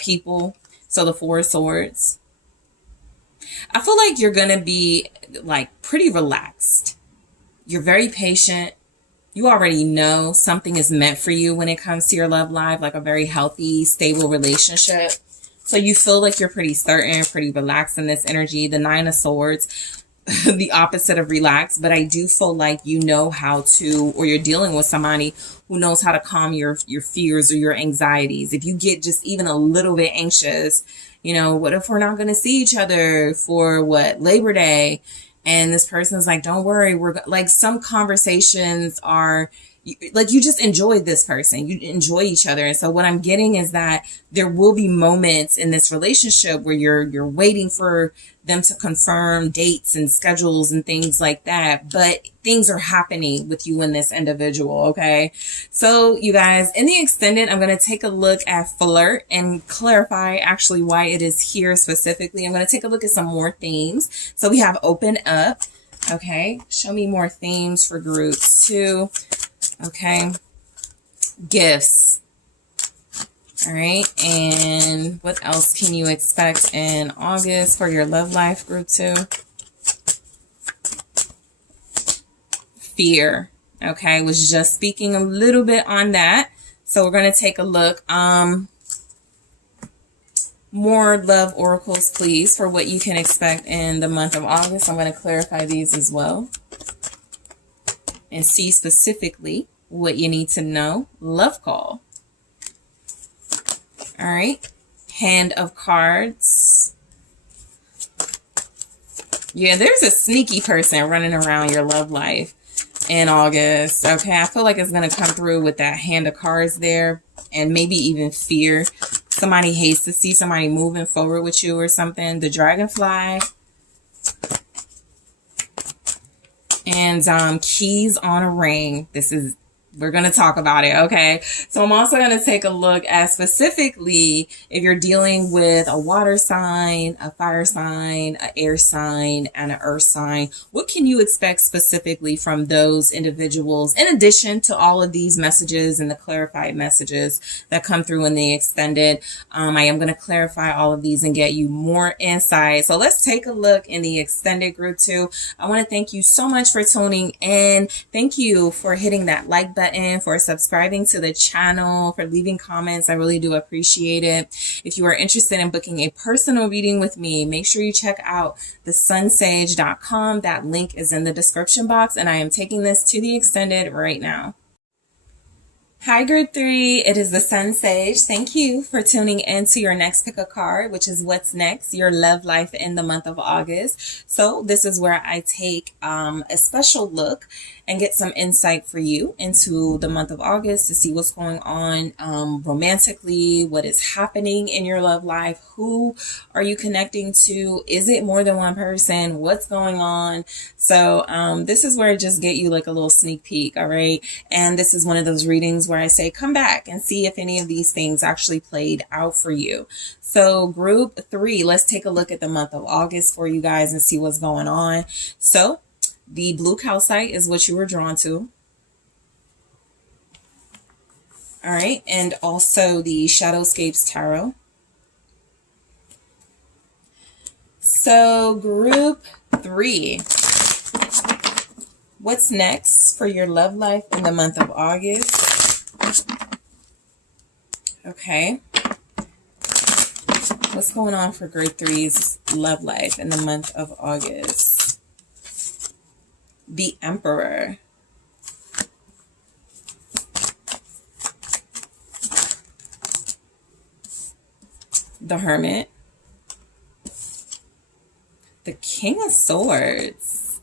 people. So the Four of Swords. I feel like you're going to be like pretty relaxed. You're very patient. You already know something is meant for you when it comes to your love life, like a very healthy, stable relationship. So you feel like you're pretty certain, pretty relaxed in this energy. The Nine of Swords, the opposite of relaxed, but I do feel like you know how to, or you're dealing with somebody who knows how to calm your fears or your anxieties. If you get just even a little bit anxious, you know, what if we're not going to see each other for Labor Day? And this person's like, don't worry. We're like, some conversations are like, you just enjoy this person. You enjoy each other. And so what I'm getting is that there will be moments in this relationship where you're waiting for them to confirm dates and schedules and things like that. But things are happening with you and this individual. Okay. So you guys, in the extended, I'm going to take a look at flirt and clarify actually why it is here specifically. I'm going to take a look at some more themes. So we have open up. Okay. Show me more themes for group 2. Okay. Gifts. All right. And what else can you expect in August for your love life, group 2? Fear. Okay. Was just speaking a little bit on that. So we're going to take a look. More love oracles, please, for what you can expect in the month of August. I'm going to clarify these as well and see specifically what you need to know. Love call. All right. Hand of cards. Yeah, there's a sneaky person running around your love life in August. Okay, I feel like it's going to come through with that hand of cards there, and maybe even fear. Somebody hates to see somebody moving forward with you or something. The dragonfly. And keys on a ring. We're going to talk about it, okay? So I'm also going to take a look at specifically if you're dealing with a water sign, a fire sign, an air sign, and an earth sign. What can you expect specifically from those individuals, in addition to all of these messages and the clarified messages that come through in the extended? I am going to clarify all of these and get you more insight. So let's take a look in the extended group 2. I want to thank you so much for tuning in. Thank you for hitting that like button, for subscribing to the channel, for leaving comments. I really do appreciate it. If you are interested in booking a personal reading with me, make sure you check out TheSunSage.com. That link is in the description box, and I am taking this to the extended right now. Hi, group 3. It is the SunSage. Thank you for tuning in to your next pick a card, which is what's next, your love life in the month of August. So this is where I take a special look and get some insight for you into the month of August to see what's going on romantically, what is happening in your love life, who are you connecting to, is it more than one person, what's going on. So this is where I just get you like a little sneak peek, all right? And this is one of those readings where I say, come back and see if any of these things actually played out for you. So group 3, let's take a look at the month of August for you guys and see what's going on. So the blue calcite is what you were drawn to. All right. And also the Shadowscapes Tarot. So group 3, what's next for your love life in the month of August? Okay. What's going on for group 3's love life in the month of August? The Emperor. The Hermit. The King of Swords.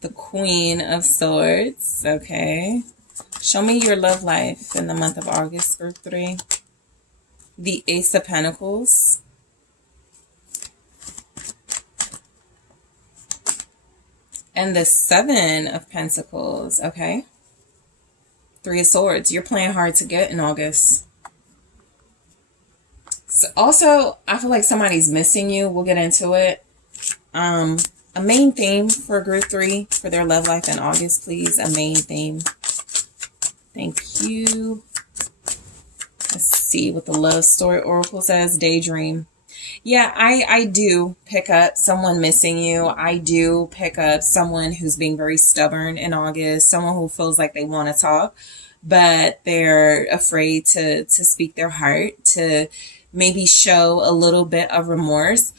The Queen of Swords. Okay. Show me your love life in the month of August, group 3. The Ace of Pentacles. And the Seven of Pentacles, okay? Three of Swords. You're playing hard to get in August. So also, I feel like somebody's missing you. We'll get into it. A main theme for group 3 for their love life in August, please. A main theme. Thank you. Let's see what the love story oracle says. Daydream. Yeah, I do pick up someone missing you. I do pick up someone who's being very stubborn in August. Someone who feels like they want to talk, but they're afraid to speak their heart, to maybe show a little bit of remorse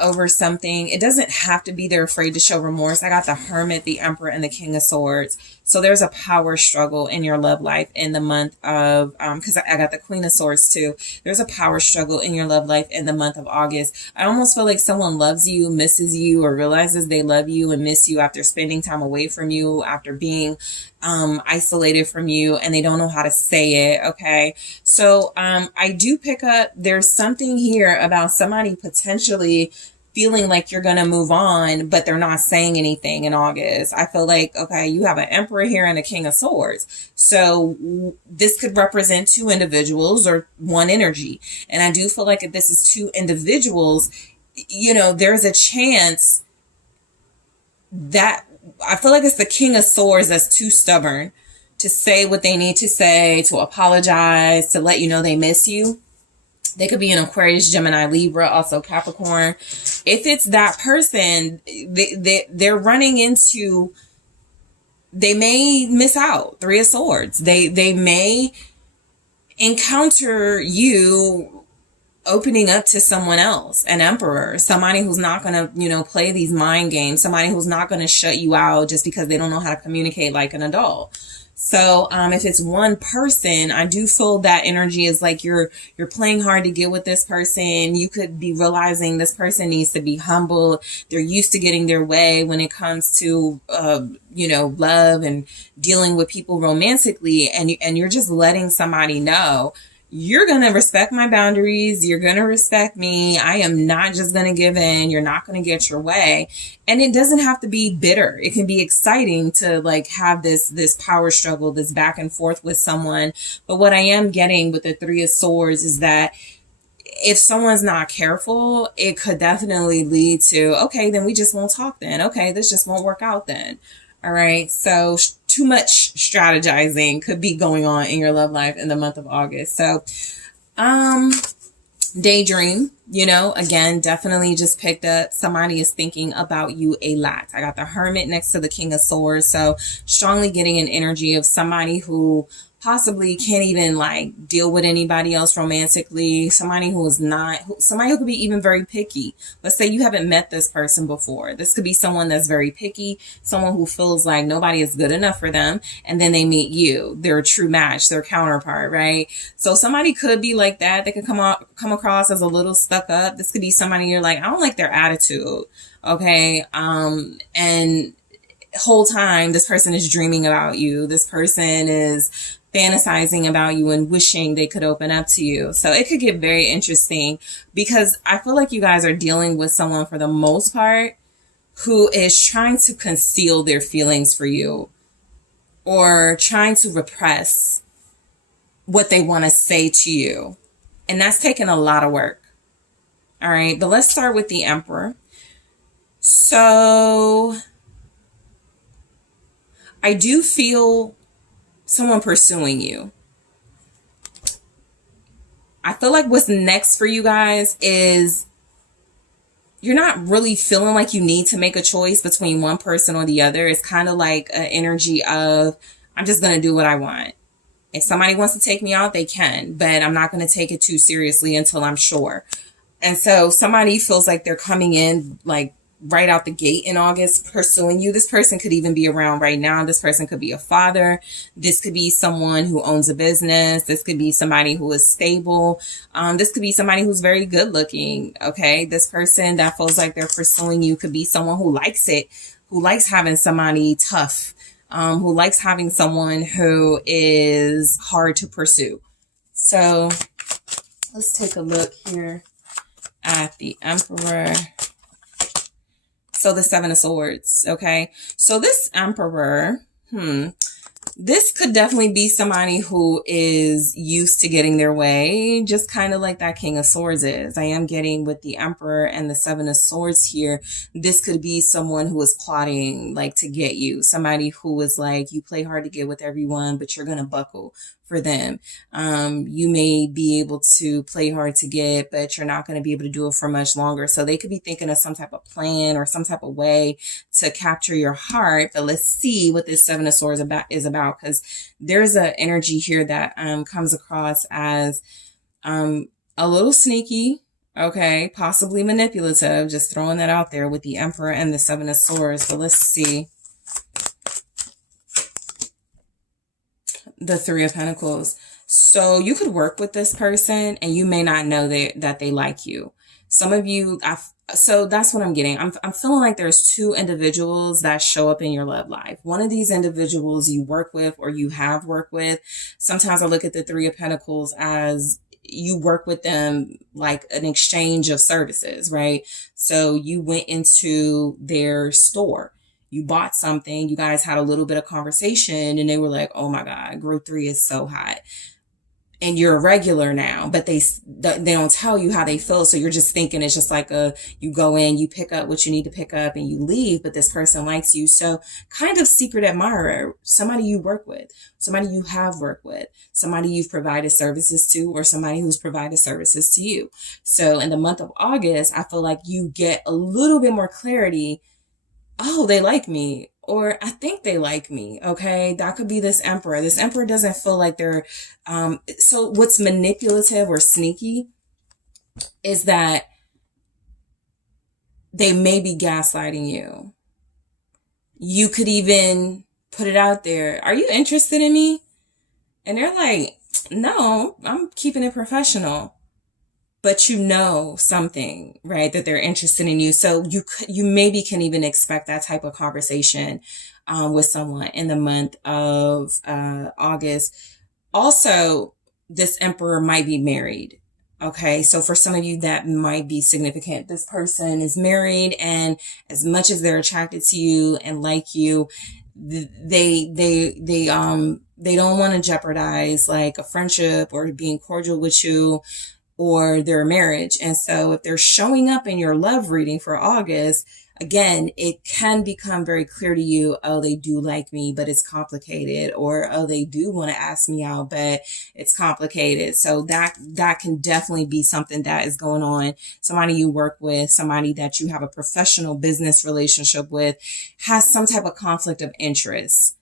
over something. It doesn't have to be they're afraid to show remorse. I got the Hermit, the Emperor, and the King of Swords. So there's a power struggle in your love life in the month of, because I got the Queen of Swords too. There's a power struggle in your love life in the month of August. I almost feel like someone loves you, misses you, or realizes they love you and miss you after spending time away from you, after being isolated from you, and they don't know how to say it. Okay. So I do pick up, there's something here about somebody potentially feeling like you're going to move on, but they're not saying anything in August. I feel like, okay, you have an Emperor here and a King of Swords. So this could represent two individuals or one energy. And I do feel like if this is two individuals, you know, there's a chance that I feel like it's the King of Swords that's too stubborn to say what they need to say, to apologize, to let you know they miss you. They could be an Aquarius, Gemini, Libra, also Capricorn. If it's that person, they're running into, they may miss out. Three of Swords. They may encounter you opening up to someone else, an Emperor, somebody who's not going to, you know, play these mind games, somebody who's not going to shut you out just because they don't know how to communicate like an adult. So if it's one person, I do feel that energy is like you're playing hard to get with this person. You could be realizing this person needs to be humble. They're used to getting their way when it comes to, you know, love and dealing with people romantically. And you're just letting somebody know, you're going to respect my boundaries. You're going to respect me. I am not just going to give in. You're not going to get your way. And it doesn't have to be bitter. It can be exciting to like have this power struggle, this back and forth with someone. But what I am getting with the Three of Swords is that if someone's not careful, it could definitely lead to, okay, then we just won't talk then. Okay, this just won't work out then. All right. So too much strategizing could be going on in your love life in the month of August. So, daydream, you know, again, definitely just picked up. Somebody is thinking about you a lot. I got the Hermit next to the King of Swords. So strongly getting an energy of somebody who possibly can't even like deal with anybody else romantically. Somebody who is not, somebody who could be even very picky. Let's say you haven't met this person before. This could be someone that's very picky, someone who feels like nobody is good enough for them. And then they meet you. They're a true match, their counterpart, right? So somebody could be like that. They could come across as a little stuck up. This could be somebody you're like, I don't like their attitude. Okay. And whole time this person is dreaming about you. This person is fantasizing about you and wishing they could open up to you. So it could get very interesting because I feel like you guys are dealing with someone for the most part who is trying to conceal their feelings for you or trying to repress what they want to say to you. And that's taking a lot of work. All right. But let's start with the Emperor. So I do feel someone pursuing you. I feel like what's next for you guys is you're not really feeling like you need to make a choice between one person or the other. It's kind of like an energy of, I'm just going to do what I want. If somebody wants to take me out, they can, but I'm not going to take it too seriously until I'm sure. And so somebody feels like they're coming in like right out the gate in August pursuing you. This person could even be around right now. This person could be a father. This could be someone who owns a business. This could be somebody who is stable. This could be somebody who's very good looking. Okay. This person that feels like they're pursuing you could be someone who likes it, who likes having somebody tough who likes having someone who is hard to pursue. So let's take a look here at the Emperor. So the Seven of Swords, okay? So this Emperor, this could definitely be somebody who is used to getting their way, just kind of like that King of Swords is. I am getting with the Emperor and the Seven of Swords here. This could be someone who is plotting like to get you. Somebody who is like, you play hard to get with everyone, but you're going to buckle for them. You may be able to play hard to get, but you're not going to be able to do it for much longer. So they could be thinking of some type of plan or some type of way to capture your heart. But let's see what this Seven of Swords is about, because there's an energy here that comes across as a little sneaky, okay, possibly manipulative, just throwing that out there with the Emperor and the Seven of Swords. But let's see. The Three of Pentacles. So you could work with this person and you may not know that they like you. Some of you, so that's what I'm getting. I'm feeling like there's two individuals that show up in your love life. One of these individuals you work with or you have worked with. Sometimes I look at the Three of Pentacles as you work with them like an exchange of services, right? So you went into their store. You bought something, you guys had a little bit of conversation and they were like, oh my God, group 3 is so hot. And you're a regular now, but they don't tell you how they feel. So you're just thinking it's just like you go in, you pick up what you need to pick up and you leave, but this person likes you. So kind of secret admirer, somebody you work with, somebody you have worked with, somebody you've provided services to, or somebody who's provided services to you. So in the month of August, I feel like you get a little bit more clarity. Oh, they like me, or I think they like me. Okay. That could be this Emperor. This Emperor doesn't feel like they're, so what's manipulative or sneaky is that they may be gaslighting you. You could even put it out there. Are you interested in me? And they're like, no, I'm keeping it professional. But you know something, right, that they're interested in you. So you maybe can even expect that type of conversation with someone in the month of August. Also, this Emperor might be married. Okay, so for some of you that might be significant. This person is married, and as much as they're attracted to you and like you, they don't want to jeopardize like a friendship or being cordial with you, or their marriage. And so if they're showing up in your love reading for August, again, it can become very clear to you, oh, they do like me, but it's complicated, or, oh, they do want to ask me out, but it's complicated. So that can definitely be something that is going on. Somebody you work with, somebody that you have a professional business relationship with, has some type of conflict of interest.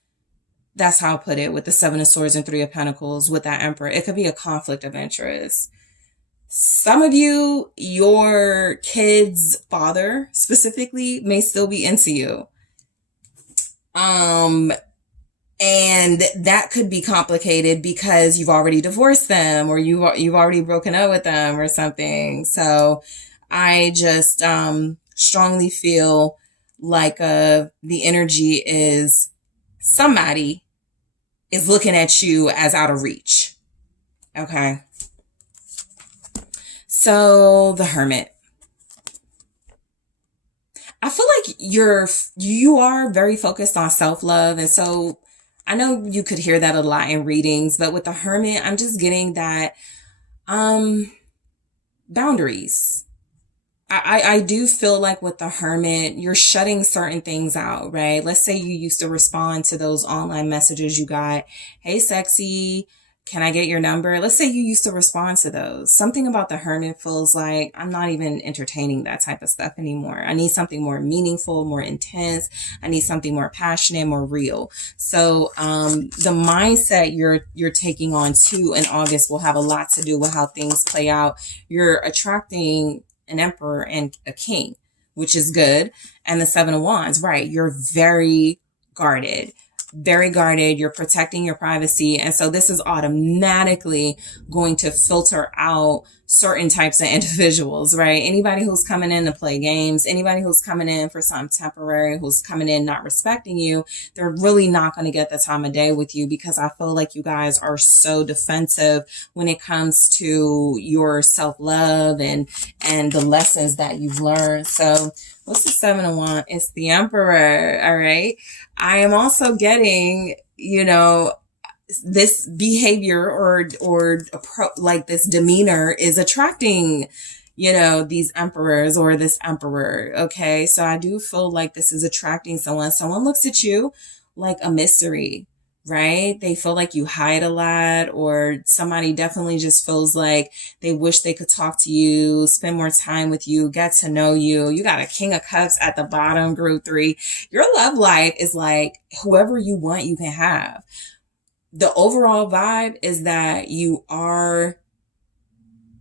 That's how I'll put it with the Seven of Swords and Three of Pentacles with that Emperor. It could be a conflict of interest. Some of you, your kid's father specifically may still be into you. And that could be complicated because you've already divorced them, or you've already broken up with them or something. So I just strongly feel like the energy is somebody is looking at you as out of reach. Okay. So the Hermit. I feel like you are very focused on self-love. And so I know you could hear that a lot in readings, but with the Hermit, I'm just getting that boundaries. I do feel like with the Hermit, you're shutting certain things out, right? Let's say you used to respond to those online messages you got. Hey, sexy. Can I get your number? Let's say you used to respond to those. Something about the Hermit feels like I'm not even entertaining that type of stuff anymore. I need something more meaningful, more intense. I need something more passionate, more real. So the mindset you're taking on too in August will have a lot to do with how things play out. You're attracting an Emperor and a King, which is good. And the Seven of Wands, right? You're very guarded. Very guarded. You're protecting your privacy. And so this is automatically going to filter out certain types of individuals, right? Anybody who's coming in to play games, anybody who's coming in for something temporary, who's coming in not respecting you, they're really not going to get the time of day with you, because I feel like you guys are so defensive when it comes to your self-love and the lessons that you've learned. So what's the 7 of Wands? It's the Emperor. All right. I am also getting, this behavior or like this demeanor is attracting, these emperors or this emperor. Okay. So I do feel like this is attracting someone. Someone looks at you like a mystery, right? They feel like you hide a lot, or somebody definitely just feels like they wish they could talk to you, spend more time with you, get to know you. You got a King of Cups at the bottom, group 3. Your love life is like whoever you want, you can have. The overall vibe is that you are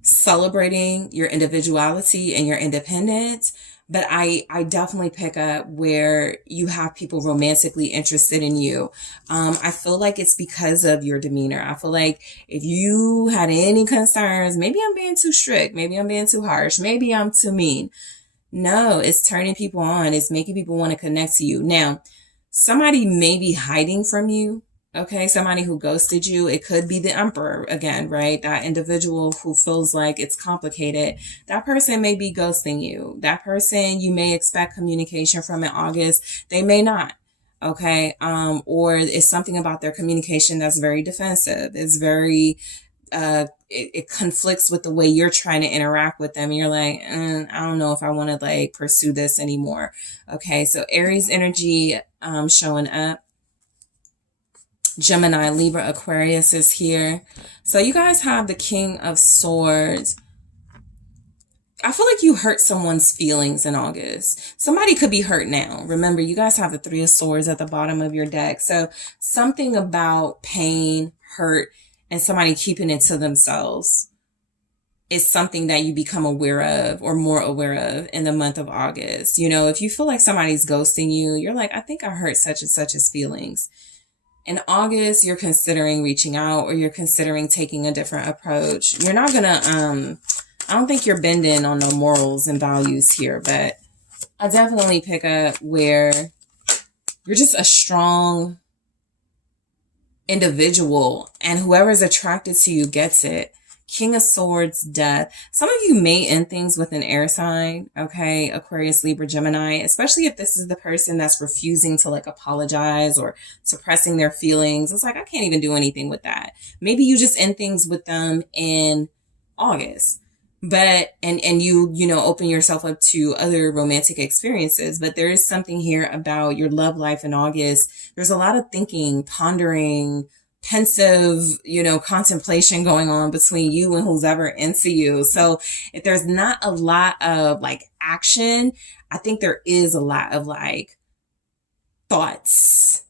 celebrating your individuality and your independence. But I definitely pick up where you have people romantically interested in you. I feel like it's because of your demeanor. I feel like if you had any concerns, maybe I'm being too strict, maybe I'm being too harsh, maybe I'm too mean. No, it's turning people on. It's making people want to connect to you. Now, somebody may be hiding from you. Okay, somebody who ghosted you. It could be the Emperor again, right? That individual who feels like it's complicated. That person may be ghosting you. That person you may expect communication from in August. They may not. Okay, or it's something about their communication that's very defensive. It's very, it conflicts with the way you're trying to interact with them. And you're like, I don't know if I want to like pursue this anymore. Okay, so Aries energy showing up. Gemini, Libra, Aquarius is here. So you guys have the King of Swords. I feel like you hurt someone's feelings in August. Somebody could be hurt now. Remember, you guys have the 3 of Swords at the bottom of your deck. So something about pain, hurt, and somebody keeping it to themselves is something that you become aware of or more aware of in the month of August. If you feel like somebody's ghosting you, you're like, I think I hurt such and such's feelings. In August, you're considering reaching out, or you're considering taking a different approach. You're not going to, I don't think you're bending on no morals and values here, but I definitely pick up where you're just a strong individual, and whoever's attracted to you gets it. King of Swords, Death. Some of you may end things with an air sign, okay? Aquarius, Libra, Gemini, especially if this is the person that's refusing to like apologize or suppressing their feelings. It's like, I can't even do anything with that. Maybe you just end things with them in August, but, and you open yourself up to other romantic experiences. But there is something here about your love life in August. There's a lot of thinking, pondering, pensive, contemplation going on between you and who's ever into you. So if there's not a lot of like action, I think there is a lot of like thoughts,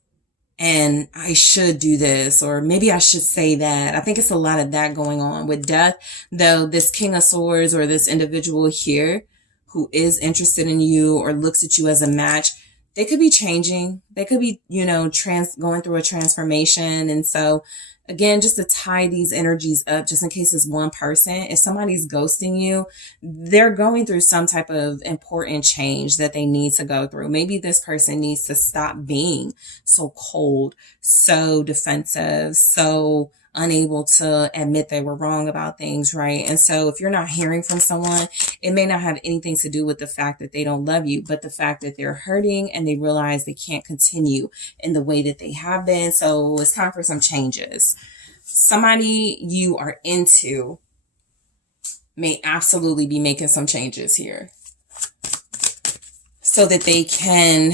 and I should do this, or maybe I should say that. I think it's a lot of that going on with Death, though. This King of Swords, or this individual here who is interested in you or looks at you as a match, they could be changing. They could be, going through a transformation. And so again, just to tie these energies up, just in case it's one person, if somebody's ghosting you, they're going through some type of important change that they need to go through. Maybe this person needs to stop being so cold, so defensive, so unable to admit they were wrong about things, right? And so if you're not hearing from someone, it may not have anything to do with the fact that they don't love you, but the fact that they're hurting and they realize they can't continue in the way that they have been. So it's time for some changes. Somebody you are into may absolutely be making some changes here so that they can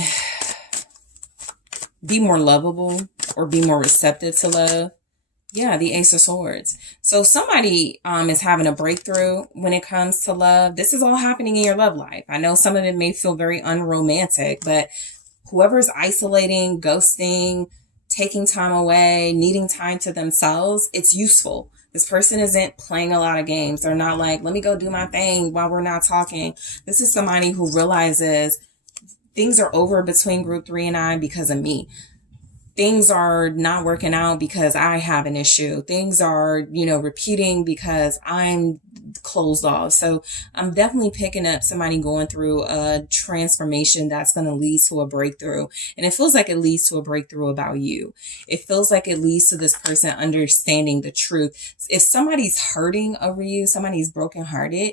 be more lovable or be more receptive to love. Yeah, the Ace of Swords. So somebody is having a breakthrough when it comes to love. This is all happening in your love life. I know some of it may feel very unromantic, but whoever's isolating, ghosting, taking time away, needing time to themselves, it's useful. This person isn't playing a lot of games. They're not like, let me go do my thing while we're not talking. This is somebody who realizes things are over between group 3 and I because of me. things are not working out because I have an issue. Things are, repeating because I'm closed off. So I'm definitely picking up somebody going through a transformation that's going to lead to a breakthrough. And it feels like it leads to a breakthrough about you. It feels like it leads to this person understanding the truth. If somebody's hurting over you, somebody's brokenhearted,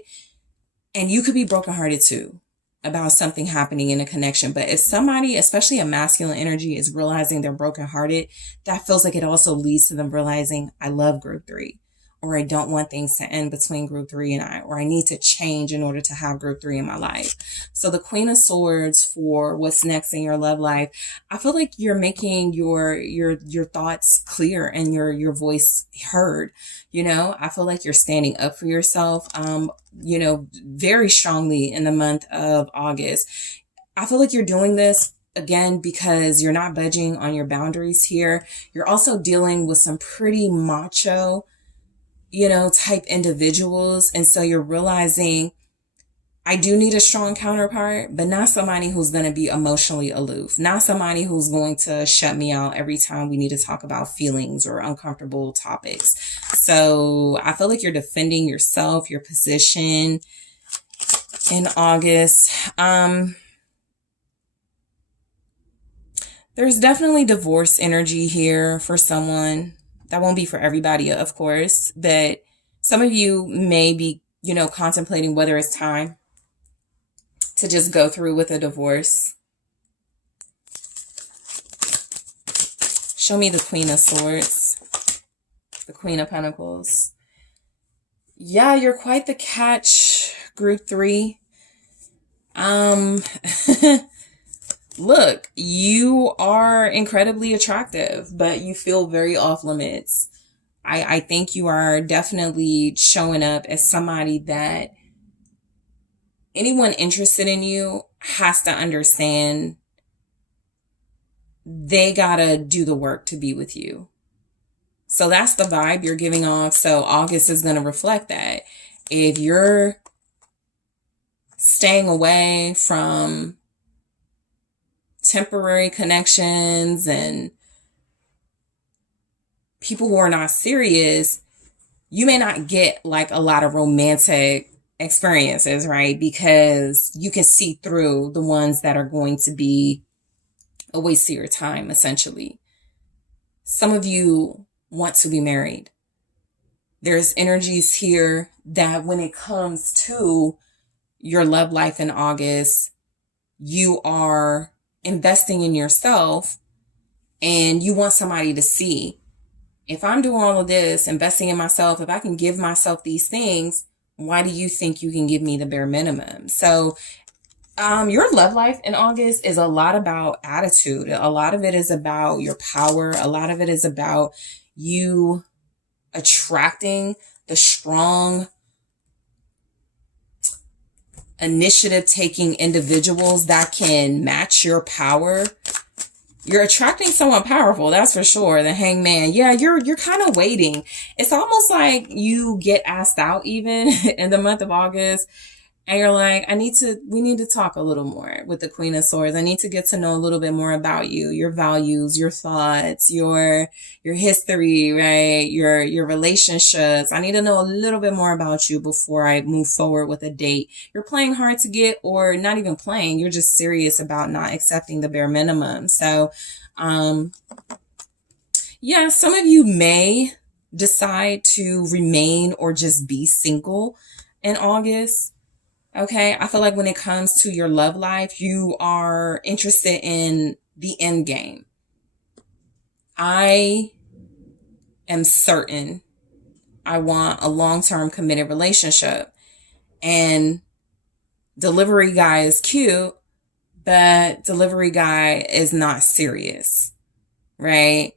and you could be brokenhearted too about something happening in a connection. But if somebody, especially a masculine energy, is realizing they're brokenhearted, that feels like it also leads to them realizing, I love group 3, or I don't want things to end between group 3 and I, or I need to change in order to have group 3 in my life. So the Queen of Swords for what's next in your love life, I feel like you're making your thoughts clear and your voice heard. I feel like you're standing up for yourself, very strongly in the month of August. I feel like you're doing this again because you're not budging on your boundaries here. You're also dealing with some pretty macho, type individuals. And so you're realizing, I do need a strong counterpart, but not somebody who's going to be emotionally aloof, not somebody who's going to shut me out every time we need to talk about feelings or uncomfortable topics. So I feel like you're defending yourself, your position in August. There's definitely divorce energy here for someone. That won't be for everybody, of course, but some of you may be, contemplating whether it's time to just go through with a divorce. Show me the Queen of Swords, the Queen of Pentacles. Yeah, you're quite the catch, group 3. Look, you are incredibly attractive, but you feel very off limits. I think you are definitely showing up as somebody that anyone interested in you has to understand they gotta do the work to be with you. So that's the vibe you're giving off. So August is going to reflect that. If you're staying away from temporary connections and people who are not serious, you may not get like a lot of romantic experiences, right? Because you can see through the ones that are going to be a waste of your time, essentially. Some of you want to be married. There's energies here that when it comes to your love life in August, you are investing in yourself and you want somebody to see, if I'm doing all of this, investing in myself, if I can give myself these things, why do you think you can give me the bare minimum? So your love life in August is a lot about attitude. A lot of it is about your power. A lot of it is about you attracting the strong, initiative-taking individuals that can match your power. You're attracting someone powerful, that's for sure. The Hangman. Yeah, you're kind of waiting. It's almost like you get asked out even in the month of August. And you're like, we need to talk a little more with the Queen of Swords. I need to get to know a little bit more about you, your values, your thoughts, your history, right? Your relationships. I need to know a little bit more about you before I move forward with a date. You're playing hard to get, or not even playing. You're just serious about not accepting the bare minimum. So, yeah, some of you may decide to remain or just be single in August. Okay, I feel like when it comes to your love life, you are interested in the end game. I am certain I want a long-term committed relationship. And delivery guy is cute, but delivery guy is not serious, right?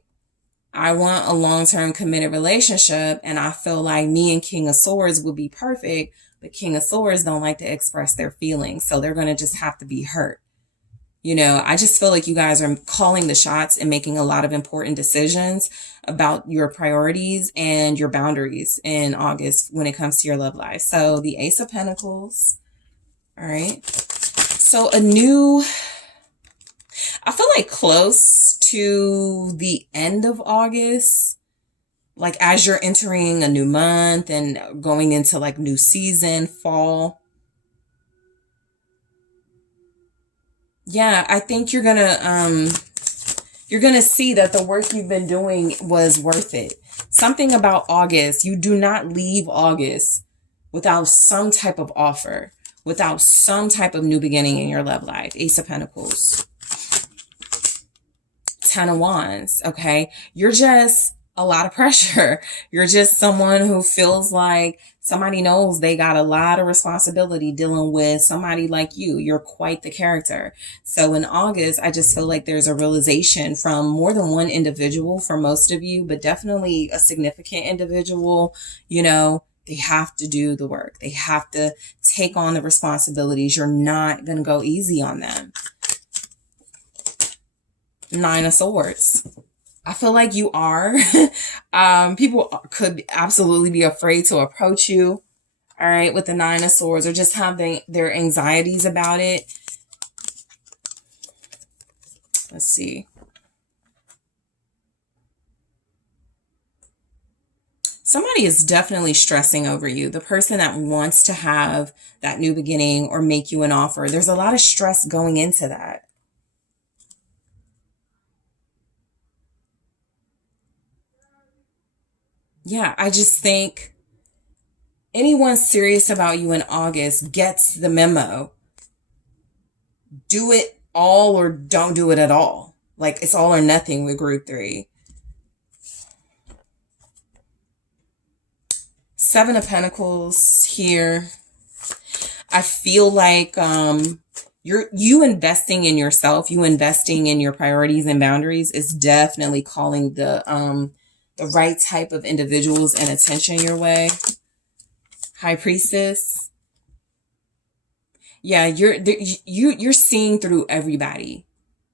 I want a long-term committed relationship, and I feel like me and King of Swords would be perfect. But King of Swords don't like to express their feelings, so they're going to just have to be hurt. I just feel like you guys are calling the shots and making a lot of important decisions about your priorities and your boundaries in August when it comes to your love life. So the Ace of Pentacles. All right. So I feel like close to the end of August, like as you're entering a new month and going into like new season, fall. Yeah, I think you're gonna see that the work you've been doing was worth it. Something about August, you do not leave August without some type of offer, without some type of new beginning in your love life. Ace of Pentacles. 10 of Wands, okay? You're just a lot of pressure. You're just someone who feels like somebody knows they got a lot of responsibility dealing with somebody like you. You're quite the character. So in August, I just feel like there's a realization from more than one individual for most of you, but definitely a significant individual. You know, they have to do the work. They have to take on the responsibilities. You're not going to go easy on them. 9 of Swords. I feel like you are. People could absolutely be afraid to approach you, all right, with the 9 of Swords, or just have their anxieties about it. Let's see. Somebody is definitely stressing over you. The person that wants to have that new beginning or make you an offer. There's a lot of stress going into that. Yeah, I just think anyone serious about you in August gets the memo. Do it all or don't do it at all. Like, it's all or nothing with group 3. 7 of Pentacles here. I feel like you investing in yourself, you investing in your priorities and boundaries is definitely calling the right type of individuals and attention your way. High Priestess. Yeah, you're seeing through everybody.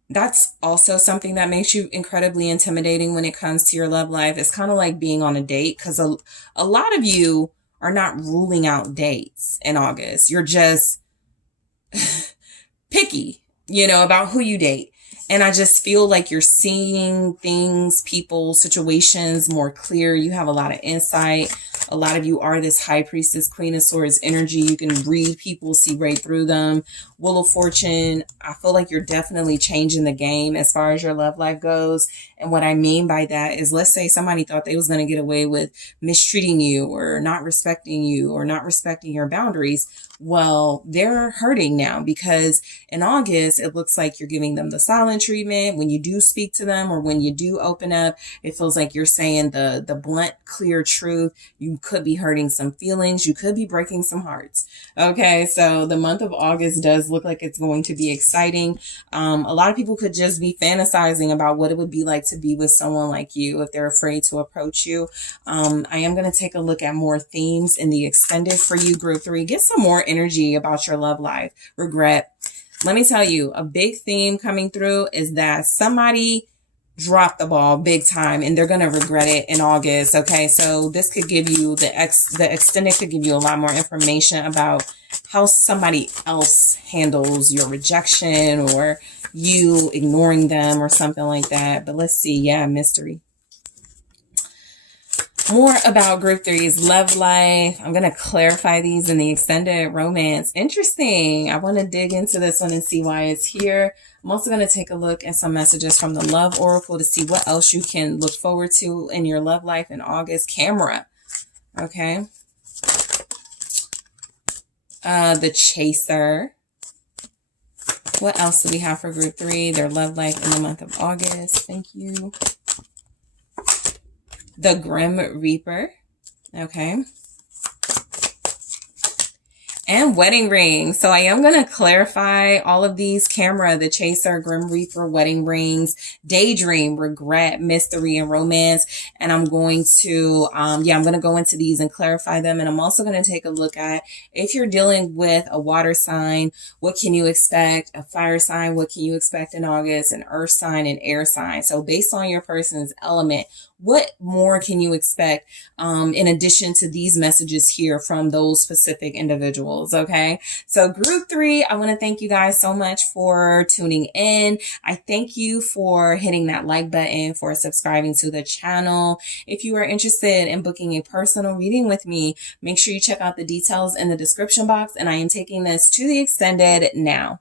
That's also something that makes you incredibly intimidating when it comes to your love life. It's kind of like being on a date, because a lot of you are not ruling out dates in August. You're just picky, about who you date. And I just feel like you're seeing things, people, situations more clear. You have a lot of insight. A lot of you are this High Priestess, Queen of Swords energy. You can read people, see right through them. Wheel of Fortune. I feel like you're definitely changing the game as far as your love life goes. And what I mean by that is, let's say somebody thought they was going to get away with mistreating you or not respecting you or not respecting your boundaries. Well, they're hurting now, because in August, it looks like you're giving them the silent treatment. When you do speak to them or when you do open up, it feels like you're saying the blunt, clear truth. You could be hurting some feelings. You could be breaking some hearts. Okay, so the month of August does look like it's going to be exciting. A lot of people could just be fantasizing about what it would be like to be with someone like you if they're afraid to approach you. I am going to take a look at more themes in the extended for you, group 3. Get some more energy about your love life. Regret. Let me tell you, a big theme coming through is that somebody dropped the ball big time and they're going to regret it in August. Okay, so this could give you the extended could give you a lot more information about how somebody else handles your rejection or you ignoring them or something like that. But let's see. Yeah, mystery. More about group 3's love life. I'm going to clarify these in the extended romance. Interesting. I want to dig into this one and see why it's here. I'm also going to take a look at some messages from the Love Oracle to see what else you can look forward to in your love life in August. Camera. Okay. The Chaser. What else do we have for group 3? Their love life in the month of August. Thank you. The Grim Reaper. Okay. And wedding ring. So I am going to clarify all of these. Camera, the Chaser, Grim Reaper, wedding rings, daydream, regret, mystery, and romance. And I'm going to, I'm going to go into these and clarify them. And I'm also going to take a look at, if you're dealing with a water sign, what can you expect? A fire sign, what can you expect in August? An earth sign, an air sign. So based on your person's element, what more can you expect in addition to these messages here from those specific individuals? Pentacles, okay? So group 3, I want to thank you guys so much for tuning in. I thank you for hitting that like button, for subscribing to the channel. If you are interested in booking a personal reading with me, make sure you check out the details in the description box, and I am taking this to the extended now.